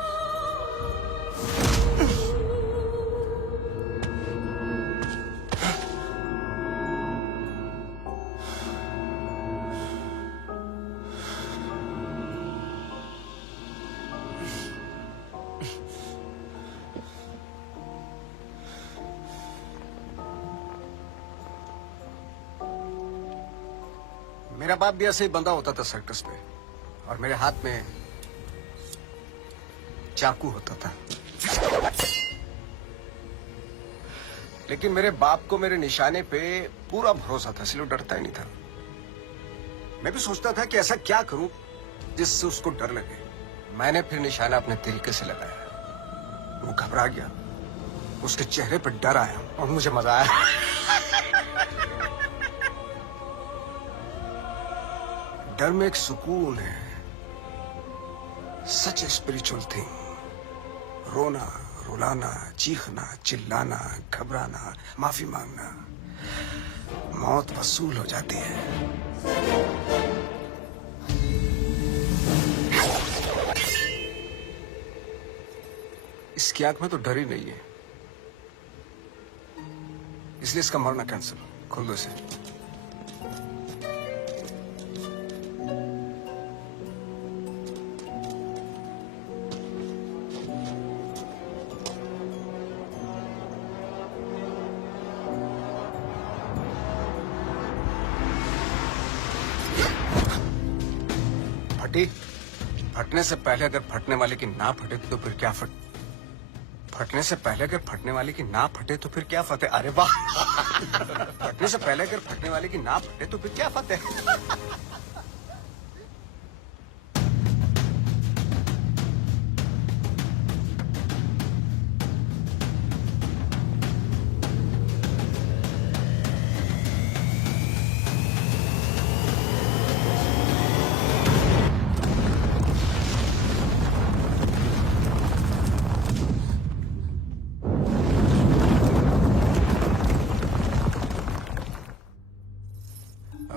मेरा बाप भी ऐसे ही बंधा होता था सर्कस में, और मेरे हाथ में चाकू होता था. लेकिन मेरे बाप को मेरे निशाने पे पूरा भरोसा था, इसलिए डरता ही नहीं था. मैं भी सोचता था कि ऐसा क्या करूं जिससे उसको डर लगे. मैंने फिर निशाना अपने तरीके से लगाया. वो घबरा गया, उसके चेहरे पर डर आया और मुझे मजा आया. डर में एक सुकून है. सच ए स्पिरिचुअल थिंग. रोना, रुलाना, चीखना, चिल्लाना, घबराना, माफी मांगना, मौत वसूल हो जाती है. इसकी आंख में तो डर ही नहीं है, इसलिए इसका मरना कैंसिल. खोल दो इसे. फटने से पहले अगर फटने वाले की ना फटे तो फिर क्या फटने से पहले अगर फटने वाले की ना फटे तो फिर क्या फतेह. अरे वाह. फटने से पहले अगर फटने वाले की ना फटे तो फिर क्या फतेह.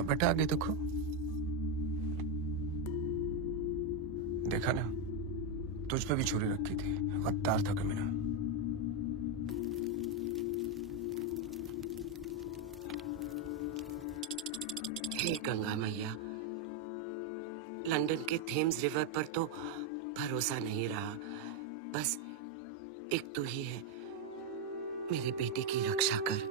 बेटा आगे देखो. देखा ना, तुझ पे भी छुरी रखी थी. गद्दार था कमीना. हे गंगा मैया, लंदन के थेम्स रिवर पर तो भरोसा नहीं रहा. बस एक तू ही है. मेरे बेटे की रक्षा कर.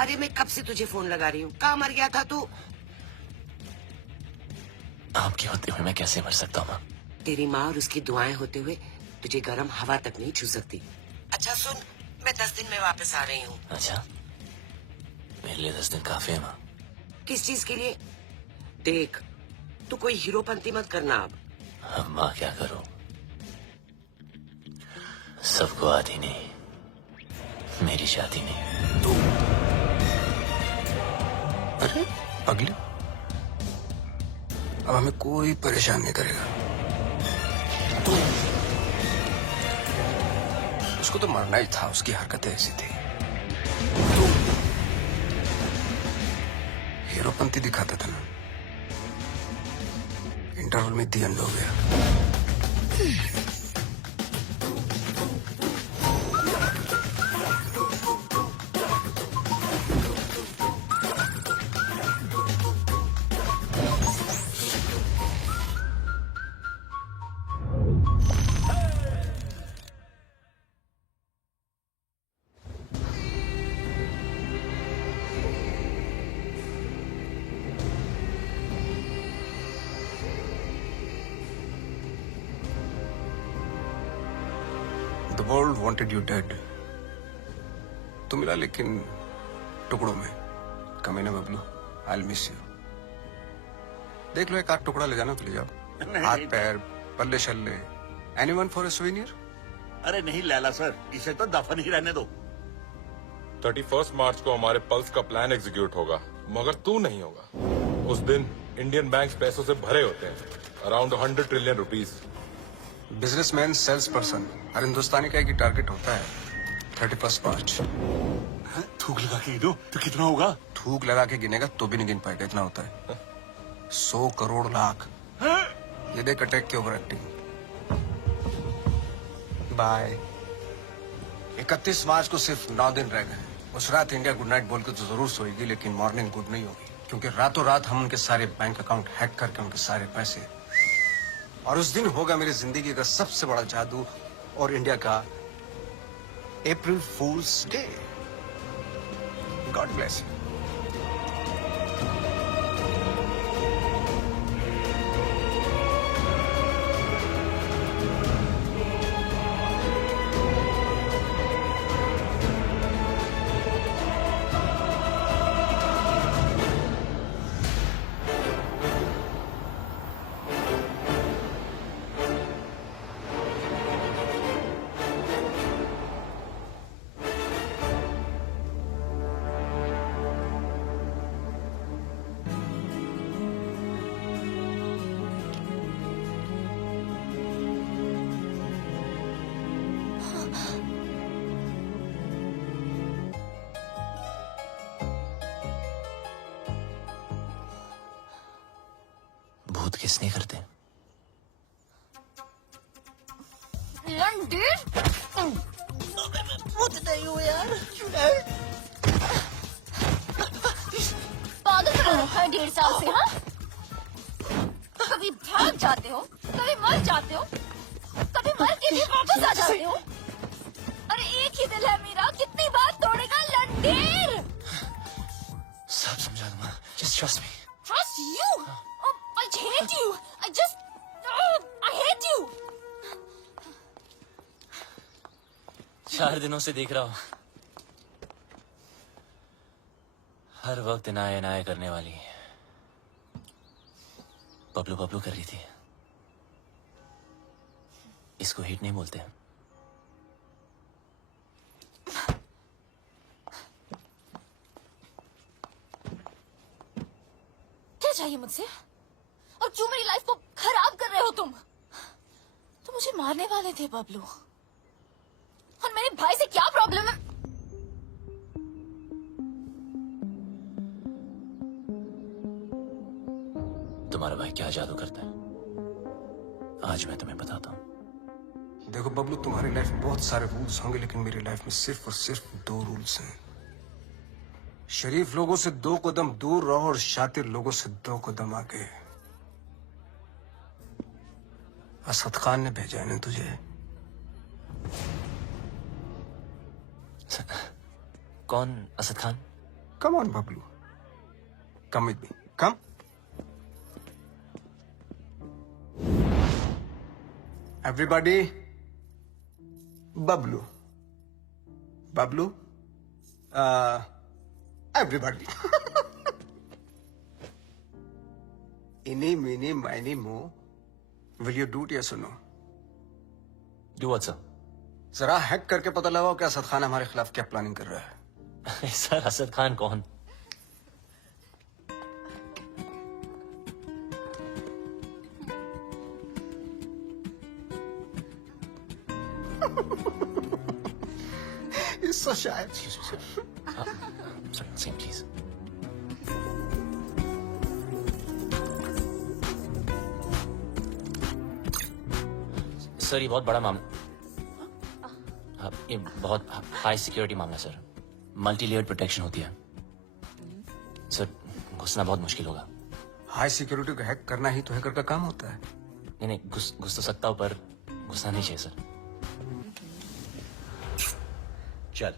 अरे मैं कब से तुझे फोन लगा रही हूँ. कहाँ मर गया था तू? आपके होते हुए मैं कैसे मर सकता हूँ? तेरी माँ और उसकी दुआएं होते हुए तुझे गर्म हवा तक नहीं छू सकती. अच्छा सुन, मैं 10 दिन में वापस आ रही हूँ. अच्छा, मेरे लिए 10 दिन काफी है माँ. किस चीज के लिए? देख, तू कोई हीरोपंती मत करना अब माँ क्या करूं? सबको आती नहीं, मेरी शादी नहीं. तू अरे पगली, अब हमें कोई परेशान नहीं करेगा. तू उसको तो मरना ही था, उसकी हरकतें ऐसी थी. तू हीरोपंती दिखाता था ना, इंटरवल में दी एंड हो गया। The world wanted you dead. तो मिला लेकिन टुकड़ों में। कमीने बबलू, I'll miss you. देख लो एक आध टुकड़ा ले जाना तो ले जाओ। हाथ पैर, पल्ले शल्ले, anyone for a souvenir? अरे नहीं लैला सर, इसे तो दफन ही रहने दो। 31 मार्च को हमारे पल्स का प्लान एग्जीक्यूट होगा, मगर तू नहीं होगा। उस दिन इंडियन बैंक्स पैसों से भरे होते हैं, around 100 trillion rupees. Businessman, sales person, हर हिंदुस्तानी का एक ही टारगेट होता है। 31 मार्च। थूक लगा के गिनो तो कितना होगा? थूक लगा के गिनेगा तो भी नहीं गिन पाएगा, इतना होता है। 100 करोड़ लाख। ये देख अटैक की ओवर एक्टिंग। बाय। 31 मार्च को सिर्फ 9 दिन रह गए। उस रात इंडिया गुड नाइट बोल के तो जरूर सोएगी, लेकिन मॉर्निंग गुड नहीं होगी, क्योंकि रातों रात हम उनके सारे बैंक अकाउंट हैक करके उनके सारे पैसे, और उस दिन होगा मेरी जिंदगी का सबसे बड़ा जादू और इंडिया का अप्रैल फूल्स डे। God bless you. भूत किसने करते? भूत नहीं हूँ यार। पागल हो रहा है 1.5 साल से, हाँ? कभी भाग जाते हो, कभी मर जाते हो, कभी मर के भी वापस आ जाते हो। अरे एक ही दिल है मेरा, कितनी बार तोड़ेगा लंडेर? सब समझा दूंगा, just trust me. Trust you? Oh, I hate you. I hate you. 4 दिनों से देख रहा हूँ, हर वक्त इनाय इनाय करने वाली बबलू बबलू कर रही थी। इसको हिट नहीं बोलते। क्या चाहिए मुझसे? और क्यों मेरी लाइफ को खराब कर रहे हो तुम? तुम मुझे मारने वाले थे बबलू, और मेरे भाई से क्या प्रॉब्लम है? तुम्हारा भाई क्या जादू करता है, आज मैं तुम्हें बताता हूँ। देखो बबलू, तुम्हारी लाइफ में बहुत सारे रूल्स होंगे, लेकिन मेरी लाइफ में सिर्फ और सिर्फ 2 रूल्स हैं। शरीफ लोगों से 2 कदम दूर रहो और शातिर लोगों से 2 कदम आगे। असद खान ने भेजा है ना तुझे? कौन Asad Khan? Come on Bablu, come with me, come. Everybody, Bablu, Bablu, everybody. इनी मिनी माइनी मो, will you do it yes और नो? Do what sir? जरा हैक करके पता लगाओ कि असद खान हमारे खिलाफ क्या प्लानिंग कर रहा है। सर असद खान कौन? He's so shy. Sorry, same please. Sir ये बहुत बड़ा मामला, हाँ, ये बहुत हाई सिक्योरिटी मामला सर, मल्टी लेयर्ड प्रोटेक्शन होती है सर, घुसना बहुत मुश्किल होगा। हाई सिक्योरिटी को हैक करना ही तो हैकर का काम होता है। नहीं नहीं, घुस तो सकता हूँ पर घुसना नहीं चाहिए सर। चल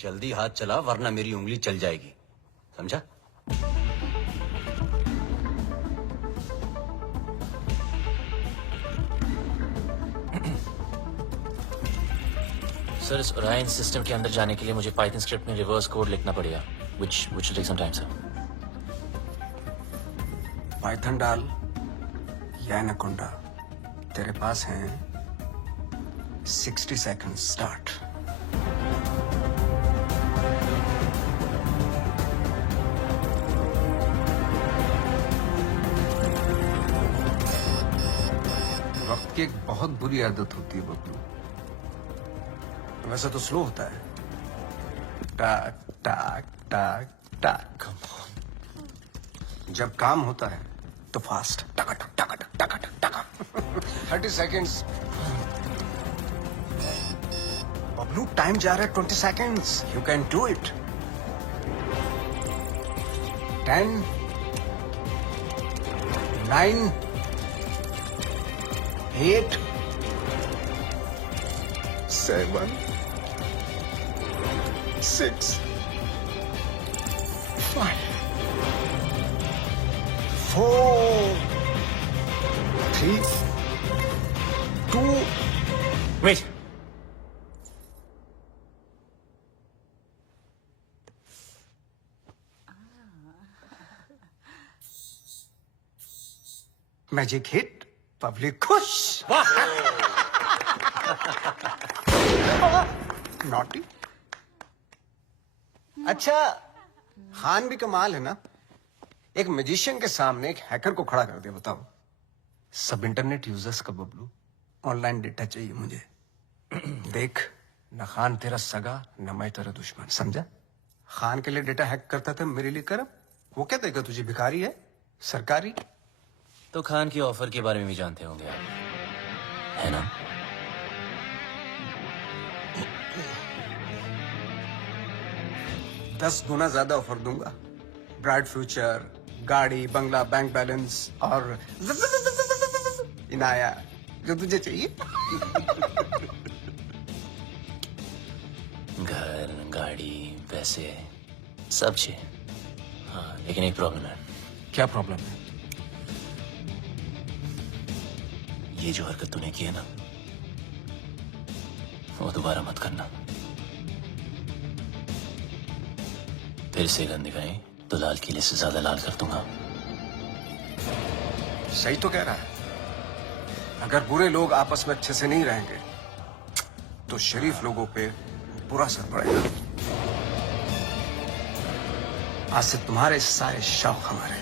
जल्दी हाथ चला वरना मेरी उंगली चल जाएगी, समझा? सर इस ओरायन सिस्टम के अंदर जाने के लिए मुझे पाइथन स्क्रिप्ट में रिवर्स कोड लिखना पड़ेगा, which will take some time sir। Python डाल या एनाकोंडा, तेरे पास हैं 60 सेकंड स्टार्ट। वक्त की एक बहुत बुरी आदत होती है बब्लू, वैसे तो स्लो होता है, टाक टाक टाक टाक, जब काम होता है तो फास्ट टका टक टका टक टका टक टका। 30 सेकेंड्स बबलू, टाइम जा रहा है 20 seconds, you can do it. 10 9 8 7 6 5 4 3 2 Wait। Magic hit, public खुश। नॉटी। अच्छा, खान भी कमाल है ना, एक मैजिशियन के सामने एक हैकर को खड़ा कर दिया। बताओ, सब इंटरनेट यूजर्स का बबलू, ऑनलाइन डेटा चाहिए मुझे। देख, न खान तेरा सगा न मैं तेरा दुश्मन, समझा? खान के लिए डेटा हैक करता था, मेरे लिए कर। वो क्या देगा तुझे, भिखारी है सरकारी? तो खान की ऑफर के बारे में भी जानते होंगे आप, है ना? दस गुना ज्यादा ऑफर दूंगा, ब्राइट फ्यूचर, गाड़ी, बंगला, बैंक बैलेंस और इनाया, जो तुझे चाहिए। घर, गाड़ी, पैसे, सब चाहिए। हाँ, लेकिन एक प्रॉब्लम है। क्या प्रॉब्लम है? ये जो हरकत तूने की है ना, वो दोबारा मत करना। फिर से गंदी गई तो लाल किले से ज्यादा लाल कर दूंगा। सही तो कह रहा है। अगर बुरे लोग आपस में अच्छे से नहीं रहेंगे तो शरीफ लोगों पे बुरा असर पड़ेगा। आज से तुम्हारे सारे शौक हमारे।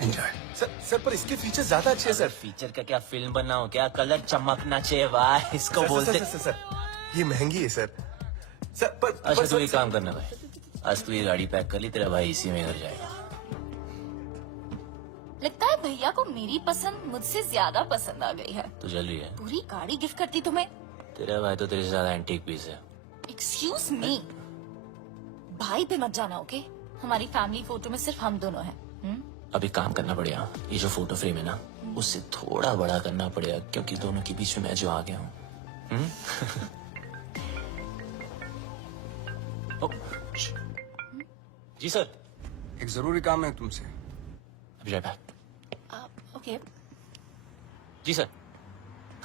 एंजॉय। सर पर इसके फीचर ज्यादा अच्छे हैं सर। फीचर का क्या, फिल्म बनाओ क्या, कलर चमकना चाहिए, वाह इसको बोलते। सर ये महंगी है सर। सर पर अच्छा तू एक काम करना भाई, आज तू ये गाड़ी पैक कर ली, तेरा भाई इसी में घर जाएगा। लगता है भैया को मेरी पसंद मुझसे ज्यादा पसंद आ गई है। तू चल रही है? पूरी गाड़ी गिफ्ट करती तुम्हें। तेरा भाई तो तेरे से ज्यादा एंटीक पीस है। एक्सक्यूज मी, भाई पे मत जाना, ओके? हमारी फैमिली फोटो में सिर्फ हम दोनों हैं। अभी काम करना पड़ेगा, ये जो फोटो फ्रेम है ना, उससे थोड़ा बड़ा करना पड़ेगा, क्योंकि दोनों के बीच में मैं जो आ गया हूँ। जी सर। एक जरूरी काम है तुमसे। अभी राइट बैक। ओके। जी सर।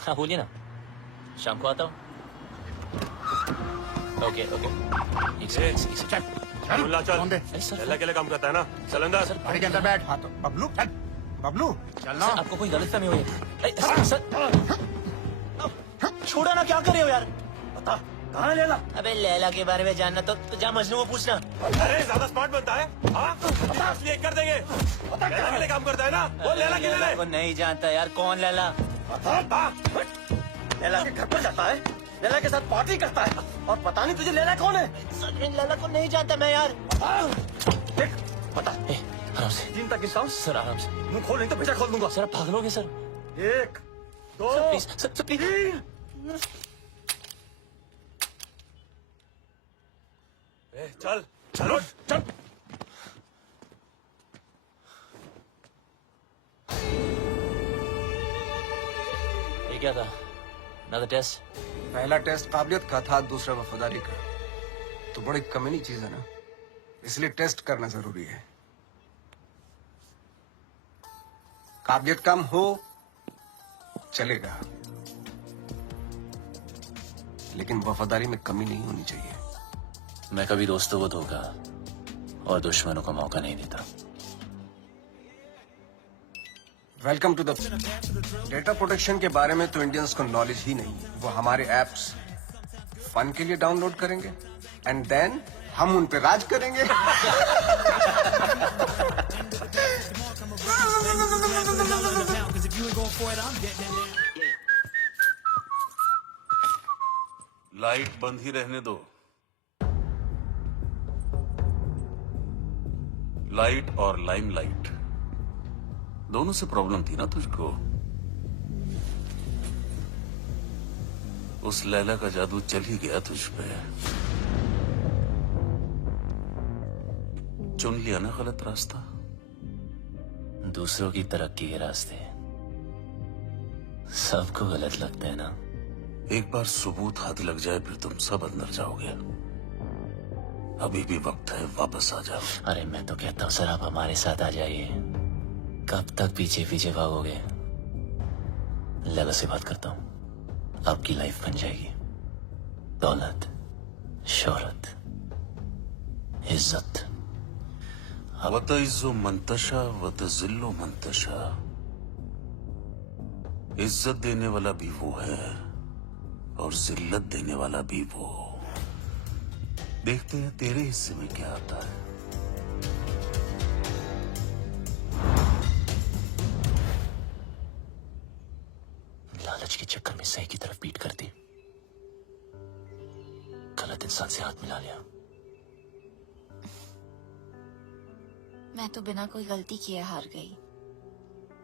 हाँ बोलिए ना, शाम को आता हूँ। Okay okay. एक सेकंड। मुल्ला चल, लल्ला के लिए काम करता है ना, चल अंदर। सर गाड़ी के अंदर बैठ। हाँ तो बबलू चल, बबलू चलना। सर, आपको कोई गलतफहमी हुई है? सर छोड़ो ना, क्या कर रहे हो यार? बता कहाँ है लैला? अबे लैला के बारे में जानना तो जा मजनू को पूछना। अरे ज्यादा स्मार्ट बनता है, हाँ? इसलिए कर देंगे। लैला के लिए काम करता है ना, वो लैला के लिए। को नहीं जानता यार, कौन लैला? लैला के घर पर जाता है, लैला के साथ पार्टी करता है, और पता नहीं तुझे लैला कौन है? सर इन लैला को नहीं जानता मैं यार। देख बता। आराम से। 3 तक गिनता हूँ सर आराम से। मुंह खोल, नहीं तो बेटा खोल दूंगा। सर आप भाग लोगे सर। 1 please sir please. चल चलो चल। ये क्या था? Another test? पहला टेस्ट काबिलियत का था, दूसरा वफादारी का। तो बड़ी कमीनी चीज है ना, इसलिए टेस्ट करना जरूरी है। काबिलियत कम हो चलेगा, लेकिन वफादारी में कमी नहीं होनी चाहिए। मैं कभी दोस्तों को धोखा और दुश्मनों को मौका नहीं देता। Welcome to the data protection के बारे में तो इंडियंस को नॉलेज ही नहीं है। वो हमारे एप्स फन के लिए डाउनलोड करेंगे एंड देन हम उन पे राज करेंगे। लाइट बंद ही रहने दो। लाइट और लाइमलाइट दोनों से प्रॉब्लम थी ना तुझको। उस लैला का जादू चल ही गया तुझ पे। चुन लिया ना गलत रास्ता। दूसरों की तरक्की के रास्ते सबको गलत लगते हैं ना। एक बार सबूत हाथ लग जाए फिर तुम सब अंदर जाओगे। अभी भी वक्त है, वापस आ जाओ। अरे मैं तो कहता हूँ सर आप हमारे साथ आ जाइए। कब तक पीछे पीछे भागोगे? लगा से बात करता हूँ, आपकी लाइफ बन जाएगी। दौलत, शोहरत, इज्जत। वत इज्जो मंतशा वत जिल्लो मंतशा। इज्जत देने वाला भी वो है और जिल्लत देने वाला भी वो। देखते हैं तेरे हिस्से में क्या आता है। लालच के चक्कर में सही की तरफ पीट कर दी, गलत इंसान से हाथ मिला लिया। मैं तो बिना कोई गलती किए हार गई।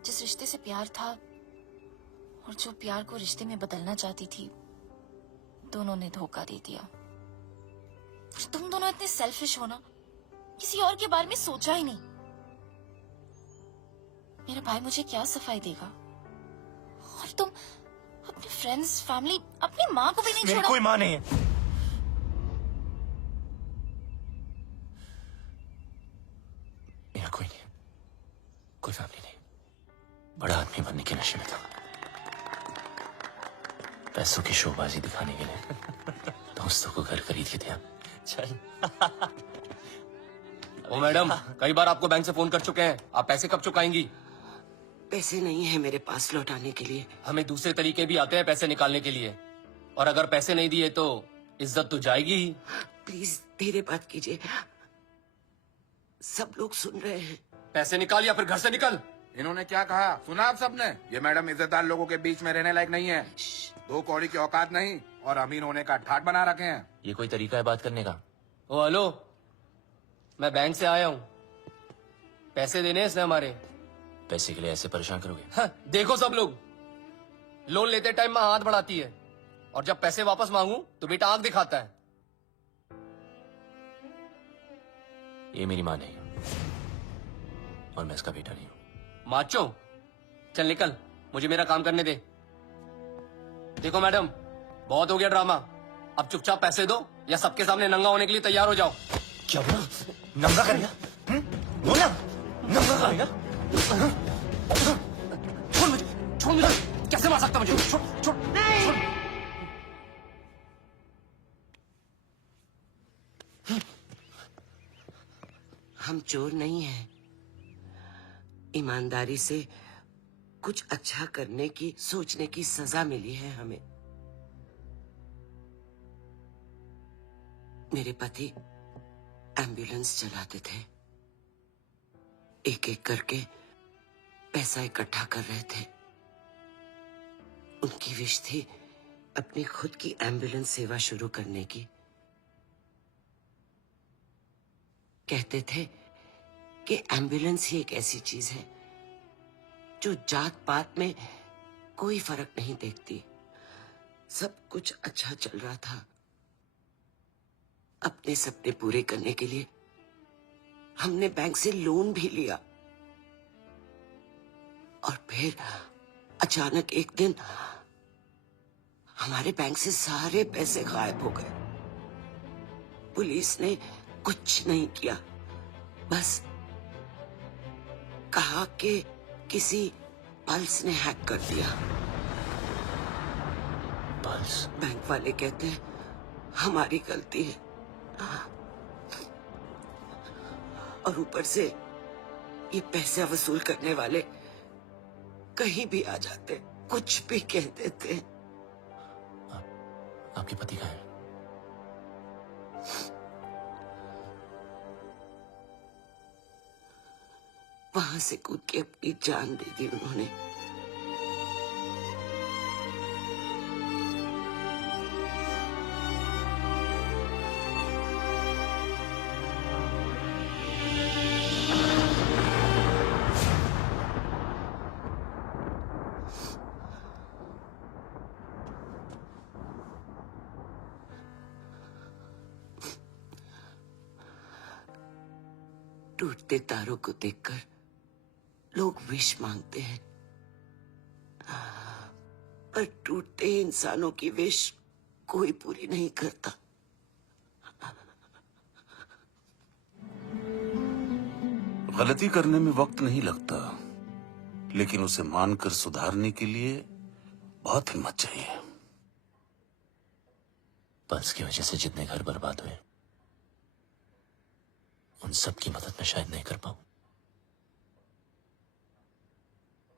जिस रिश्ते से प्यार था और जो प्यार को रिश्ते में बदलना चाहती थी, दोनों ने धोखा दे दिया। तुम दोनों इतने सेल्फिश हो ना, किसी और के बारे में सोचा ही नहीं। मेरा भाई मुझे क्या सफाई देगा, और तुम अपने फ्रेंड्स, फैमिली, अपनी माँ को भी नहीं छोड़ा। कोई माँ नहीं है। मेरा कोई नहीं, कोई फैमिली नहीं। बड़ा आदमी बनने के नशे में था, पैसों की शोबाजी दिखाने के लिए दोस्तों को घर खरीद के दिया। चल। ओ मैडम, कई बार आपको बैंक से फोन कर चुके हैं, आप पैसे कब चुकाएंगी? पैसे नहीं है मेरे पास लौटाने के लिए। हमें दूसरे तरीके भी आते हैं पैसे निकालने के लिए, और अगर पैसे नहीं दिए तो इज्जत तो जाएगी ही। प्लीज धीरे बात कीजिए, सब लोग सुन रहे हैं। पैसे निकाल या फिर घर से निकल। इन्होंने क्या कहा सुना आप सबने? ये मैडम इज्जतदार लोगों के बीच में रहने लायक नहीं है। दो कौड़ी की औकात नहीं और अमीर होने का ठाट बना रखे हैं। ये कोई तरीका है बात करने का? ओ हेलो, मैं बैंक से आया हूँ, पैसे देने हैं इसने हमारे। पैसे के लिए ऐसे परेशान करोगे? हाँ, देखो सब लोग लोन लेते टाइम माँ हाथ बढ़ाती है, और जब पैसे वापस मांगू तो बेटा आंख दिखाता है। ये मेरी माँ नहीं और मैं इसका बेटा नहीं हूँ। माचो, चल निकल, मुझे मेरा काम करने दे। देखो मैडम, बहुत हो गया ड्रामा, अब चुपचाप पैसे दो या सबके सामने नंगा होने के लिए तैयार हो जाओ। क्या बोला? नंगा करेगा? बोला नंगा करेगा? छोड़ मुझे, छोड़ मुझे, कैसे मार सकता मुझे? छोड़, छोड़, छोड़। हम चोर नहीं हैं। ईमानदारी से कुछ अच्छा करने की, सोचने की सजा मिली है हमें। मेरे पति एम्बुलेंस चलाते थे, एक एक करके पैसा इकट्ठा कर रहे थे। उनकी विश थी अपनी खुद की एम्बुलेंस सेवा शुरू करने की। कहते थे कि एम्बुलेंस ही एक ऐसी चीज है जो जात पात में कोई फर्क नहीं देखती। सब कुछ अच्छा चल रहा था। अपने सपने पूरे करने के लिए हमने बैंक से लोन भी लिया और फिर अचानक एक दिन हमारे बैंक से सारे पैसे गायब हो गए। पुलिस ने कुछ नहीं किया, बस कहा कि किसी पल्स ने हैक कर दिया। पल्स? बैंक वाले कहते हैं हमारी गलती है, और ऊपर से ये पैसे वसूल करने वाले कहीं भी आ जाते, कुछ भी कह देते। आपके पति कहाँ हैं? वहां से कूद के अपनी जान दे दी उन्होंने। टूटते तारों को देखकर लोग विश मांगते हैं, पर टूटते इंसानों की विश कोई पूरी नहीं करता। गलती करने में वक्त नहीं लगता, लेकिन उसे मानकर सुधारने के लिए बहुत हिम्मत चाहिए। पल्स की वजह से जितने घर बर्बाद हुए, उन सब की मदद मैं शायद नहीं कर पाऊं,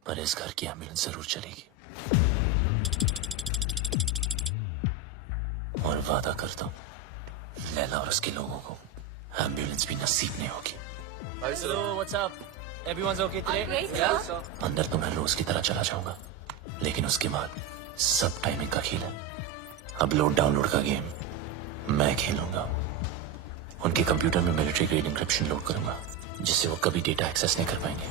पर इस घर की एम्बुलेंस जरूर चलेगी। और वादा करता हूं लैला और उसके लोगों को एम्बुलेंस भी नसीब नहीं होगी। Hello, what's up? Everyone's okay today? Great, Yeah. sir. अंदर तो मैं रोज की तरह चला जाऊंगा, लेकिन उसके बाद सब टाइमिंग का खेल है। अपलोड डाउनलोड का गेम मैं खेलूंगा। उनके कंप्यूटर में मिलिट्री ग्रेड इंक्रिप्शन लोड करूंगा, जिससे वो कभी डेटा एक्सेस नहीं कर पाएंगे।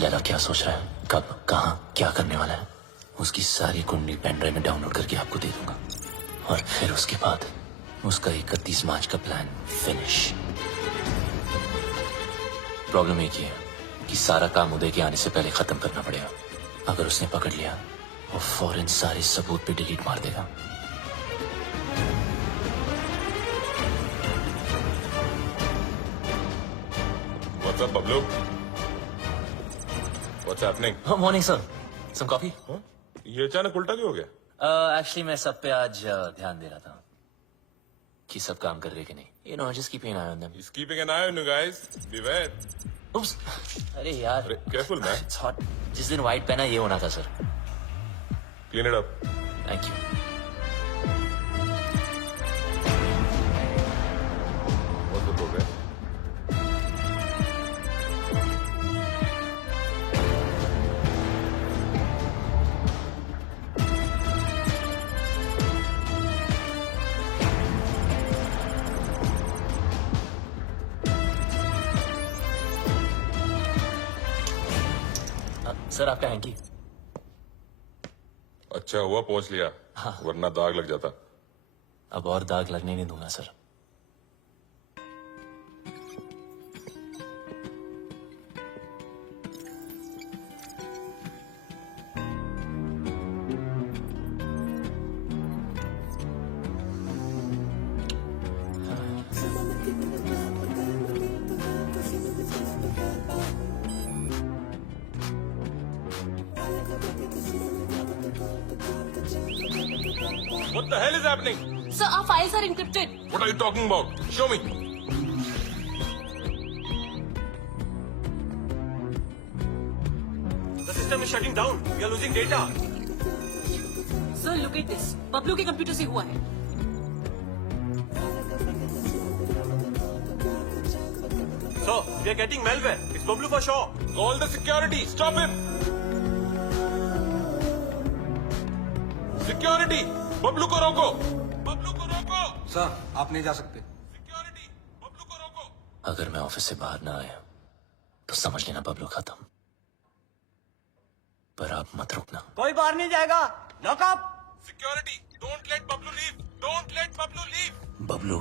लैला क्या सोच रहा है, कब, कहां, क्या करने वाला है, उसकी सारी कुंडली पेन ड्राइव में डाउनलोड करके आपको दे दूंगा। और फिर उसके बाद उसका 31 मार्च का प्लान फिनिश। प्रॉब्लम एक ही है कि सारा काम उदय के आने से पहले खत्म करना पड़ेगा। अगर उसने पकड़ लिया, वो फौरन सारे सबूत पे डिलीट मार देगा। What's up, Pablo? What's happening? Morning sir, some coffee? ये अचानक उल्टा क्यों हो गया? एक्चुअली मैं सब पे आज ध्यान दे रहा था कि सब काम कर रहे कि नहीं। You know, just keeping an eye on them. He's keeping an eye on you guys. Beware. Oops. अरे यार, अरे, careful man. It's hot. जिस दिन व्हाइट पहना ये होना था sir. Clean it up. Thank you. What's the progress? Sir आपका हैंकी। अच्छा हुआ पहुंच लिया, वरना दाग लग जाता। अब और दाग लगने नहीं दूंगा sir. What the hell is happening? Sir, our files are encrypted. What are you talking about? Show me. The system is shutting down. We are losing data. Sir, look at this. Bablu के कंप्यूटर से हुआ है। So, we are getting malware. It's Bablu for sure. Call the security. Stop him. Security. Bablu को रोको। बबलू को रोको। सर, आप नहीं जा सकते। Security. बबलू को रोको। अगर मैं ऑफिस से बाहर ना आया तो समझ लेना बबलू खत्म। पर आप मत रुकना। कोई बाहर नहीं जाएगा। Lock up. Security, don't let Bablu leave, don't let Bablu leave. Bablu,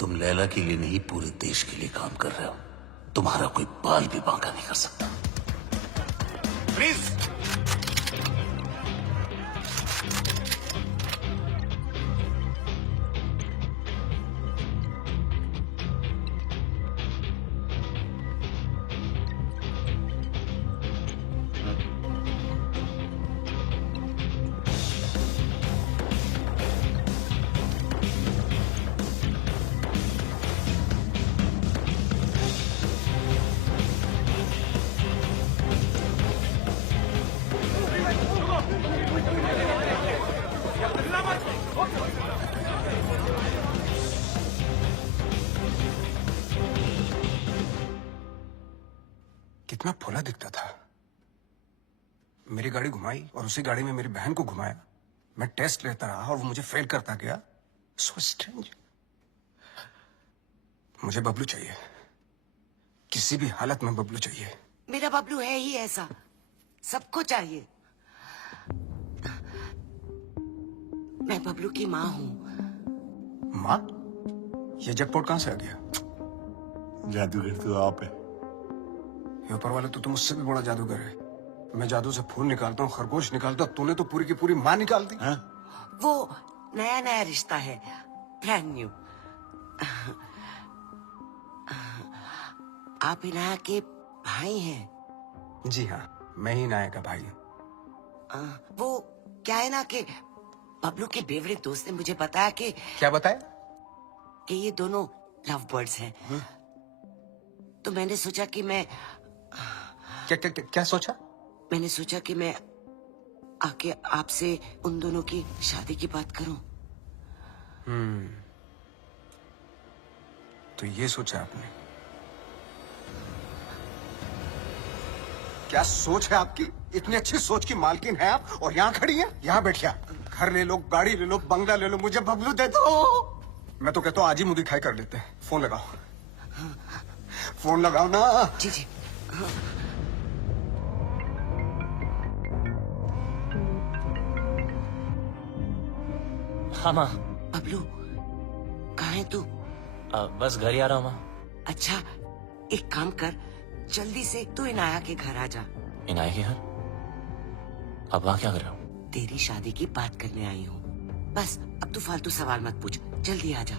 तुम लैला के लिए नहीं पूरे देश के लिए काम कर रहे हो। तुम्हारा कोई बाल भी बांका नहीं कर सकता। प्लीज। कितना फुला दिखता था। मेरी गाड़ी घुमाई और उसी गाड़ी में मेरी बहन को घुमाया। मैं टेस्ट लेता रहा और वो मुझे फेल करता गया। So strange. मुझे बबलू चाहिए। किसी भी हालत में बबलू चाहिए। मेरा बबलू है ही ऐसा, सबको चाहिए। मैं बबलू की माँ हूँ। माँ? ये जैकपॉट कहाँ से आ गया? जादूगर तो आप है। ये ऊपर वाले तो तुम मुझसे भी बड़ा जादूगर है। मैं जादू से फूल निकालता हूँ, खरगोश निकालता हूँ, तूने तो पूरी की पूरी माँ निकाल दी। वो नया नया रिश्ता है, ब्रांड न्यू। आप इनाया के भाई हैं? जी हाँ, मैं ही नाया का भाई हूँ। वो क्या है ना कि बबलू के बेवड़े दोस्त ने मुझे बताया कि क्या बताया? कि ये दोनों लव बर्ड्स हैं। तो मैंने सोचा कि मैं क्या सोचा? मैंने सोचा कि मैं आके आपसे उन दोनों की शादी की बात करूं। तो ये सोचा आपने? क्या सोच है आपकी? इतनी अच्छी सोच की मालकिन है आप और यहाँ खड़ी हैं? यहाँ बैठिए। घर ले लो, गाड़ी ले लो, बंगला ले लो, मुझे बबलू दे दो। मैं तो कहता हूँ आज ही मुंह दिखाई कर लेते हैं। फोन लगाओ। फोन लगाओ ना। जी जी। हाँ माँ। बबलू, कहाँ है तू? बस घर ही आ रहा हूँ माँ। अच्छा, एक काम कर, जल्दी से तू इनाया के घर आ जा। इनाया के घर? अब वहाँ क्या कर रहा हूँ? तेरी शादी की बात करने आई हूँ। बस अब तू फालतू सवाल मत पूछ, जल्दी आ जा।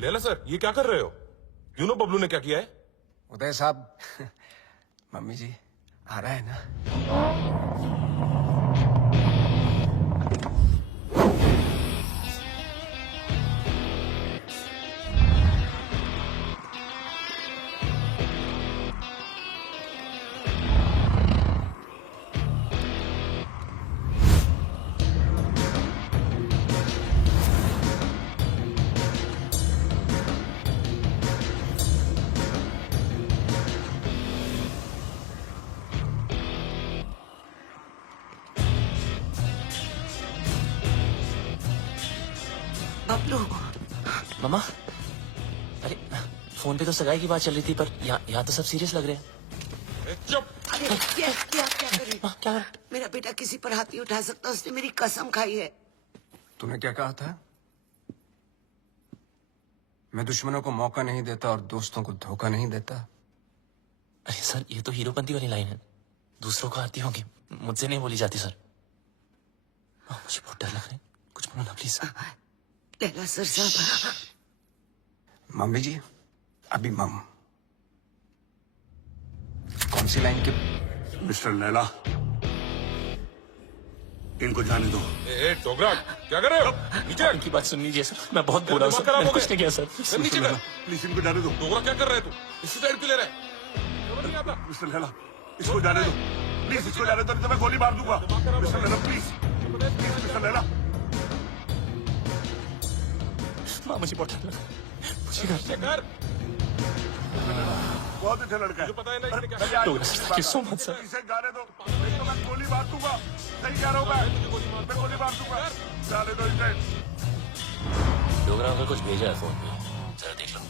लैला सर, ये क्या कर रहे हो? यू नो बबलू ने क्या किया है? उदय साहब, मम्मी जी आ रहा है ना? बबलू। मम्मा, अरे फोन पे तो सगाई की बात चल रही थी, पर यहाँ तो सब सीरियस लग रहे हैं। चुप। अरे क्या करे? क्या? मेरा बेटा किसी पर हाथ नहीं उठा सकता, उसने मेरी कसम खाई है। तूने क्या कहा था? मैं दुश्मनों को मौका नहीं देता और दोस्तों को धोखा नहीं देता। अरे सर, ये तो हीरोपंती वाली लाइन है, दूसरों को आती होगी, मुझसे नहीं बोली जाती सर। मुझे बहुत डर लग रहा है, कुछ बोलो ना प्लीज। लैला सर साहब। मम्मी जी, अभी मम कौन सी लाइन के? मिस्टर लैला, इनको जाने दो। ए डोगरा, क्या कर रहे हो? नीचे इनकी बात सुन लीजिए सर, मैं बहुत बुरा हूँ सर, मैंने कुछ नहीं किया सर। नीचे कर। प्लीज इनको जाने दो। डोगरा क्या कर रहे है तू? इसी साइड क्यों ले रहा है? समझ नहीं आता। मिस्टर लैला, इसको जाने दो प्लीज, इसको जाने दो, नहीं तो मैं गोली मार दूंगा। Mister Laila please, mister Laila. माँ मुझे बहुत डर लगा, मुझे घर कर। बहुत अच्छा लड़का है। पता है ना इसने क्या Dogra sir, thank you so much sir. इसे जाने दो, नहीं तो मैं गोली मार दूंगा। सही कह रहा हूँ मैं गोली मार दूंगा। जाने दो इसे। प्रोग्राम में कुछ भेजा है फोन पे, जरा देख लो।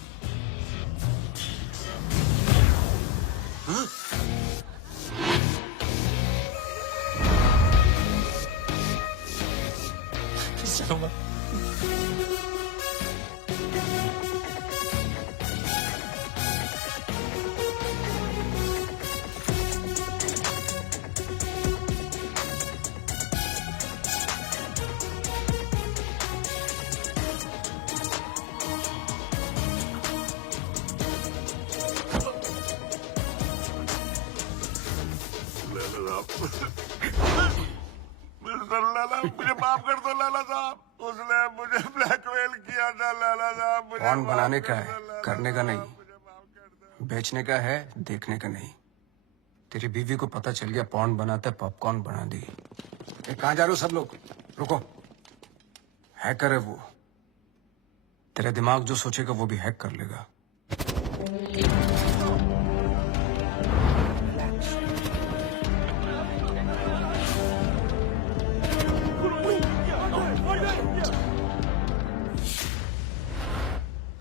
चलो मत। मुझे माफ कर दो लाला साहब, उसने मुझे ब्लैकमेल किया था लाला साहब। पॉर्न बनाने का है, करने का नहीं। बेचने का है, देखने का नहीं। तेरी बीवी को पता चल गया पॉर्न बनाता है, पॉपकॉर्न बना दी। कहाँ जा रहे हो सब लोग? रुको। हैकर है वो, तेरा दिमाग जो सोचेगा वो भी हैक कर लेगा।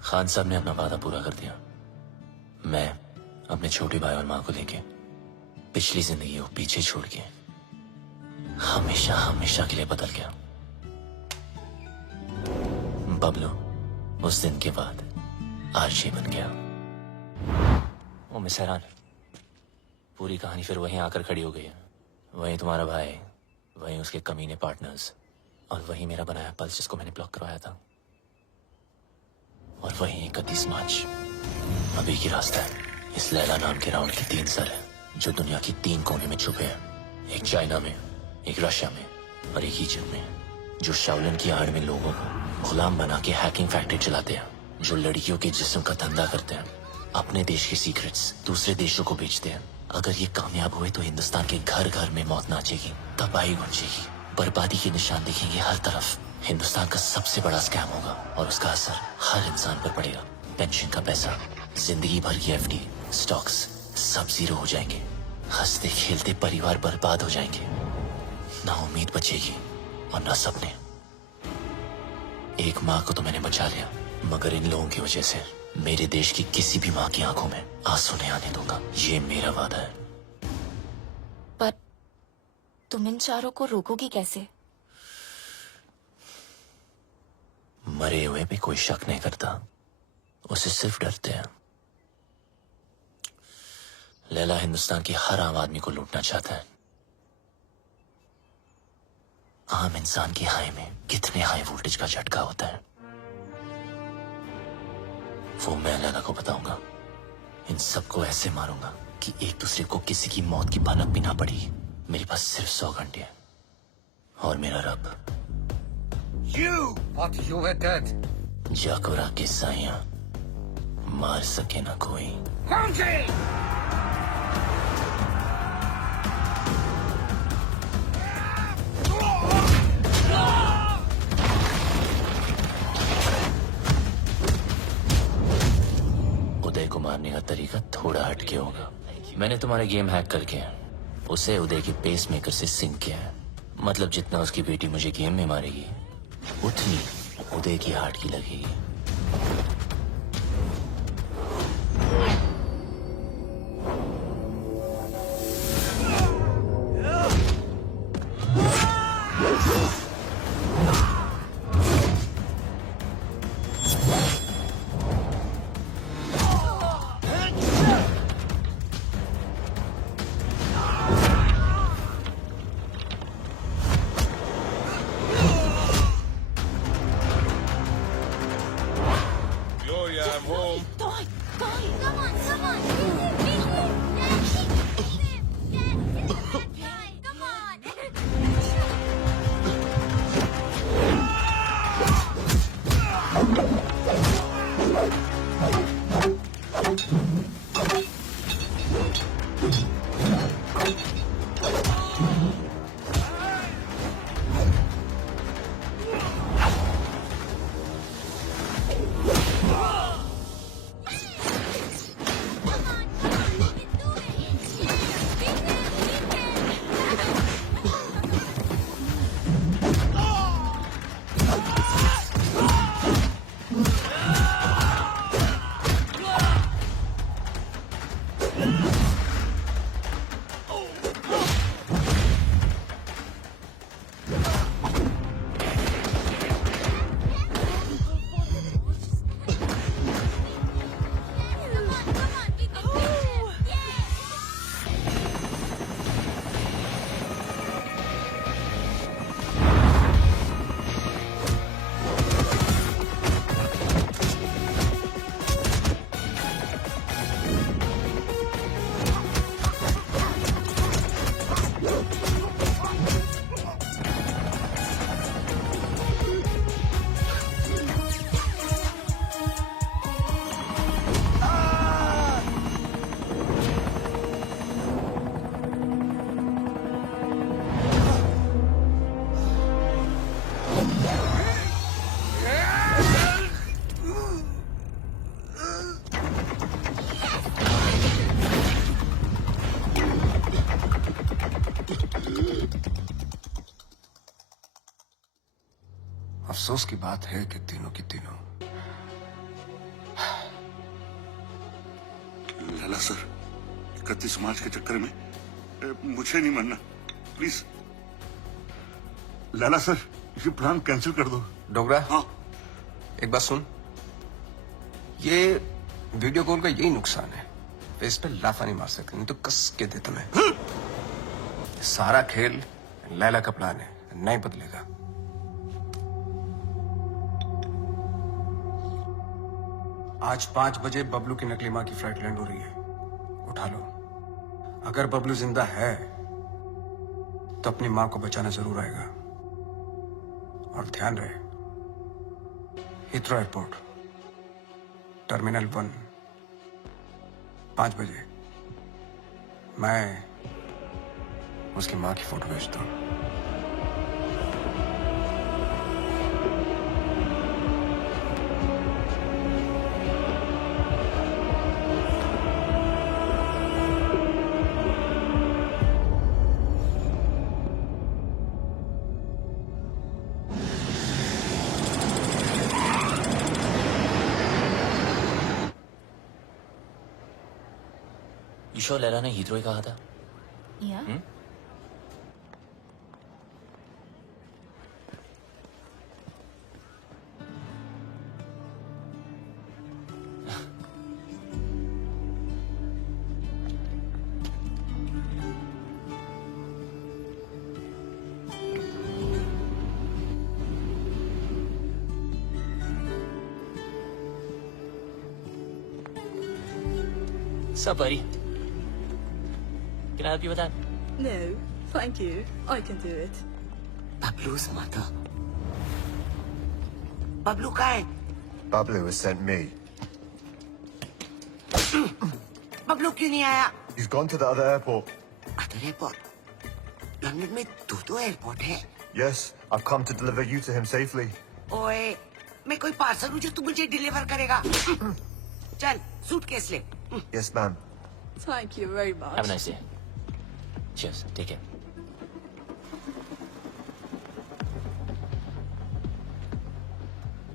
खान साहब ने अपना वादा पूरा कर दिया। मैं अपने छोटे भाई और माँ को लेके पिछली जिंदगी को पीछे छोड़ के हमेशा हमेशा के लिए बदल गया। बबलू उस दिन के बाद आरजी बन गया। ओ मिस हैरान, पूरी कहानी फिर वहीं आकर खड़ी हो गई है। वहीं तुम्हारा भाई, वहीं उसके कमीने पार्टनर्स, और वहीं मेरा बनाया पल्स जिसको मैंने ब्लॉक करवाया था, और वहीं 31 मार्च अभी की रास्ता है। इस लैला नाम के राउंड के 3 सर हैं जो दुनिया की 3 कोने में छुपे हैं। एक चाइना में, एक रशिया में और एक ईजिप्ट में, जो शाओलिन की आड़ में लोगों को गुलाम बना के हैकिंग फैक्ट्री चलाते हैं, जो लड़कियों के जिस्म का धंधा करते हैं, अपने देश के सीक्रेट्स दूसरे देशों को बेचते हैं। अगर ये कामयाब हुए तो हिंदुस्तान के घर घर में मौत नाचेगी, तबाही गूंजेगी, बर्बादी के निशान दिखेंगे हर तरफ। हिंदुस्तान का सबसे बड़ा स्कैम होगा और उसका असर हर इंसान पर पड़ेगा। पेंशन का पैसा, जिंदगी भर की एफडी, स्टॉक्स सब जीरो हो जाएंगे। हंसते खेलते परिवार बर्बाद हो जाएंगे। ना उम्मीद बचेगी और ना सपने। एक माँ को तो मैंने बचा लिया, मगर इन लोगों की वजह से मेरे देश की किसी भी माँ की आंखों में आंसू नहीं आने दूंगा। ये मेरा वादा है। पर तुम इन चारों को रोकोगी कैसे? मरे हुए पे कोई शक नहीं करता, उसे सिर्फ डरते हैं। लैला हिंदुस्तान के हर आम आदमी को लूटना चाहता है। आम इंसान की हाई में कितने हाई वोल्टेज का झटका होता है वो मैं लैला को बताऊंगा। इन सबको ऐसे मारूंगा कि एक दूसरे को किसी की मौत की भनक भी ना पड़ेगी। मेरे पास सिर्फ 100 घंटे हैं और मेरा रब जाकोरा के साइया मार सके ना कोई। उदय को मारने का तरीका थोड़ा हटके होगा। मैंने तुम्हारे गेम हैक करके उसे उदय के पेस मेकर से सिंक किया है। मतलब जितना उसकी बेटी मुझे गेम में मारेगी उतनी उदय की हार्ट की लगेगी। अफसोस की बात है कि तीनों की तीनों। लाला सर, 31 मार्च के चक्कर में मुझे नहीं मरना, प्लीज। लाला सर, ये प्लान कैंसिल कर दो। डोगरा, हाँ, एक बात सुन, ये वीडियो कॉल का यही नुकसान है, फेस पे लाफा नहीं मार सकते, नहीं तो कस के दे तुम्हें। सारा खेल लैला का प्लान है, नहीं बदलेगा। आज 5 बजे बबलू की नकली मां की फ्लाइट लैंड हो रही है, उठा लो। अगर बबलू जिंदा है तो अपनी मां को बचाना जरूर आएगा। और ध्यान रहे, हिथ्रो एयरपोर्ट, टर्मिनल 1, 5 बजे मैं उसकी मां की फोटो भेजता हूं। ईशो लैला ने हीथ्रो ही कहा था। Yeah? Sup, buddy? Can I help you with that? No, thank you. I can do it. Bablu's mother. Bablu कहाँ है? Bablu has sent me. Bablu क्यों नहीं आया? He's gone to the other airport. Other airport? London में 2 एयरपोर्ट है। Yes, I've come to deliver you to him safely. ओए, मैं कोई पार्सल हूँ जो तू मुझे डिलीवर करेगा? चल, सूटकेस ले। Yes, ma'am. Thank you very much. Have a nice day. Cheers. Take care.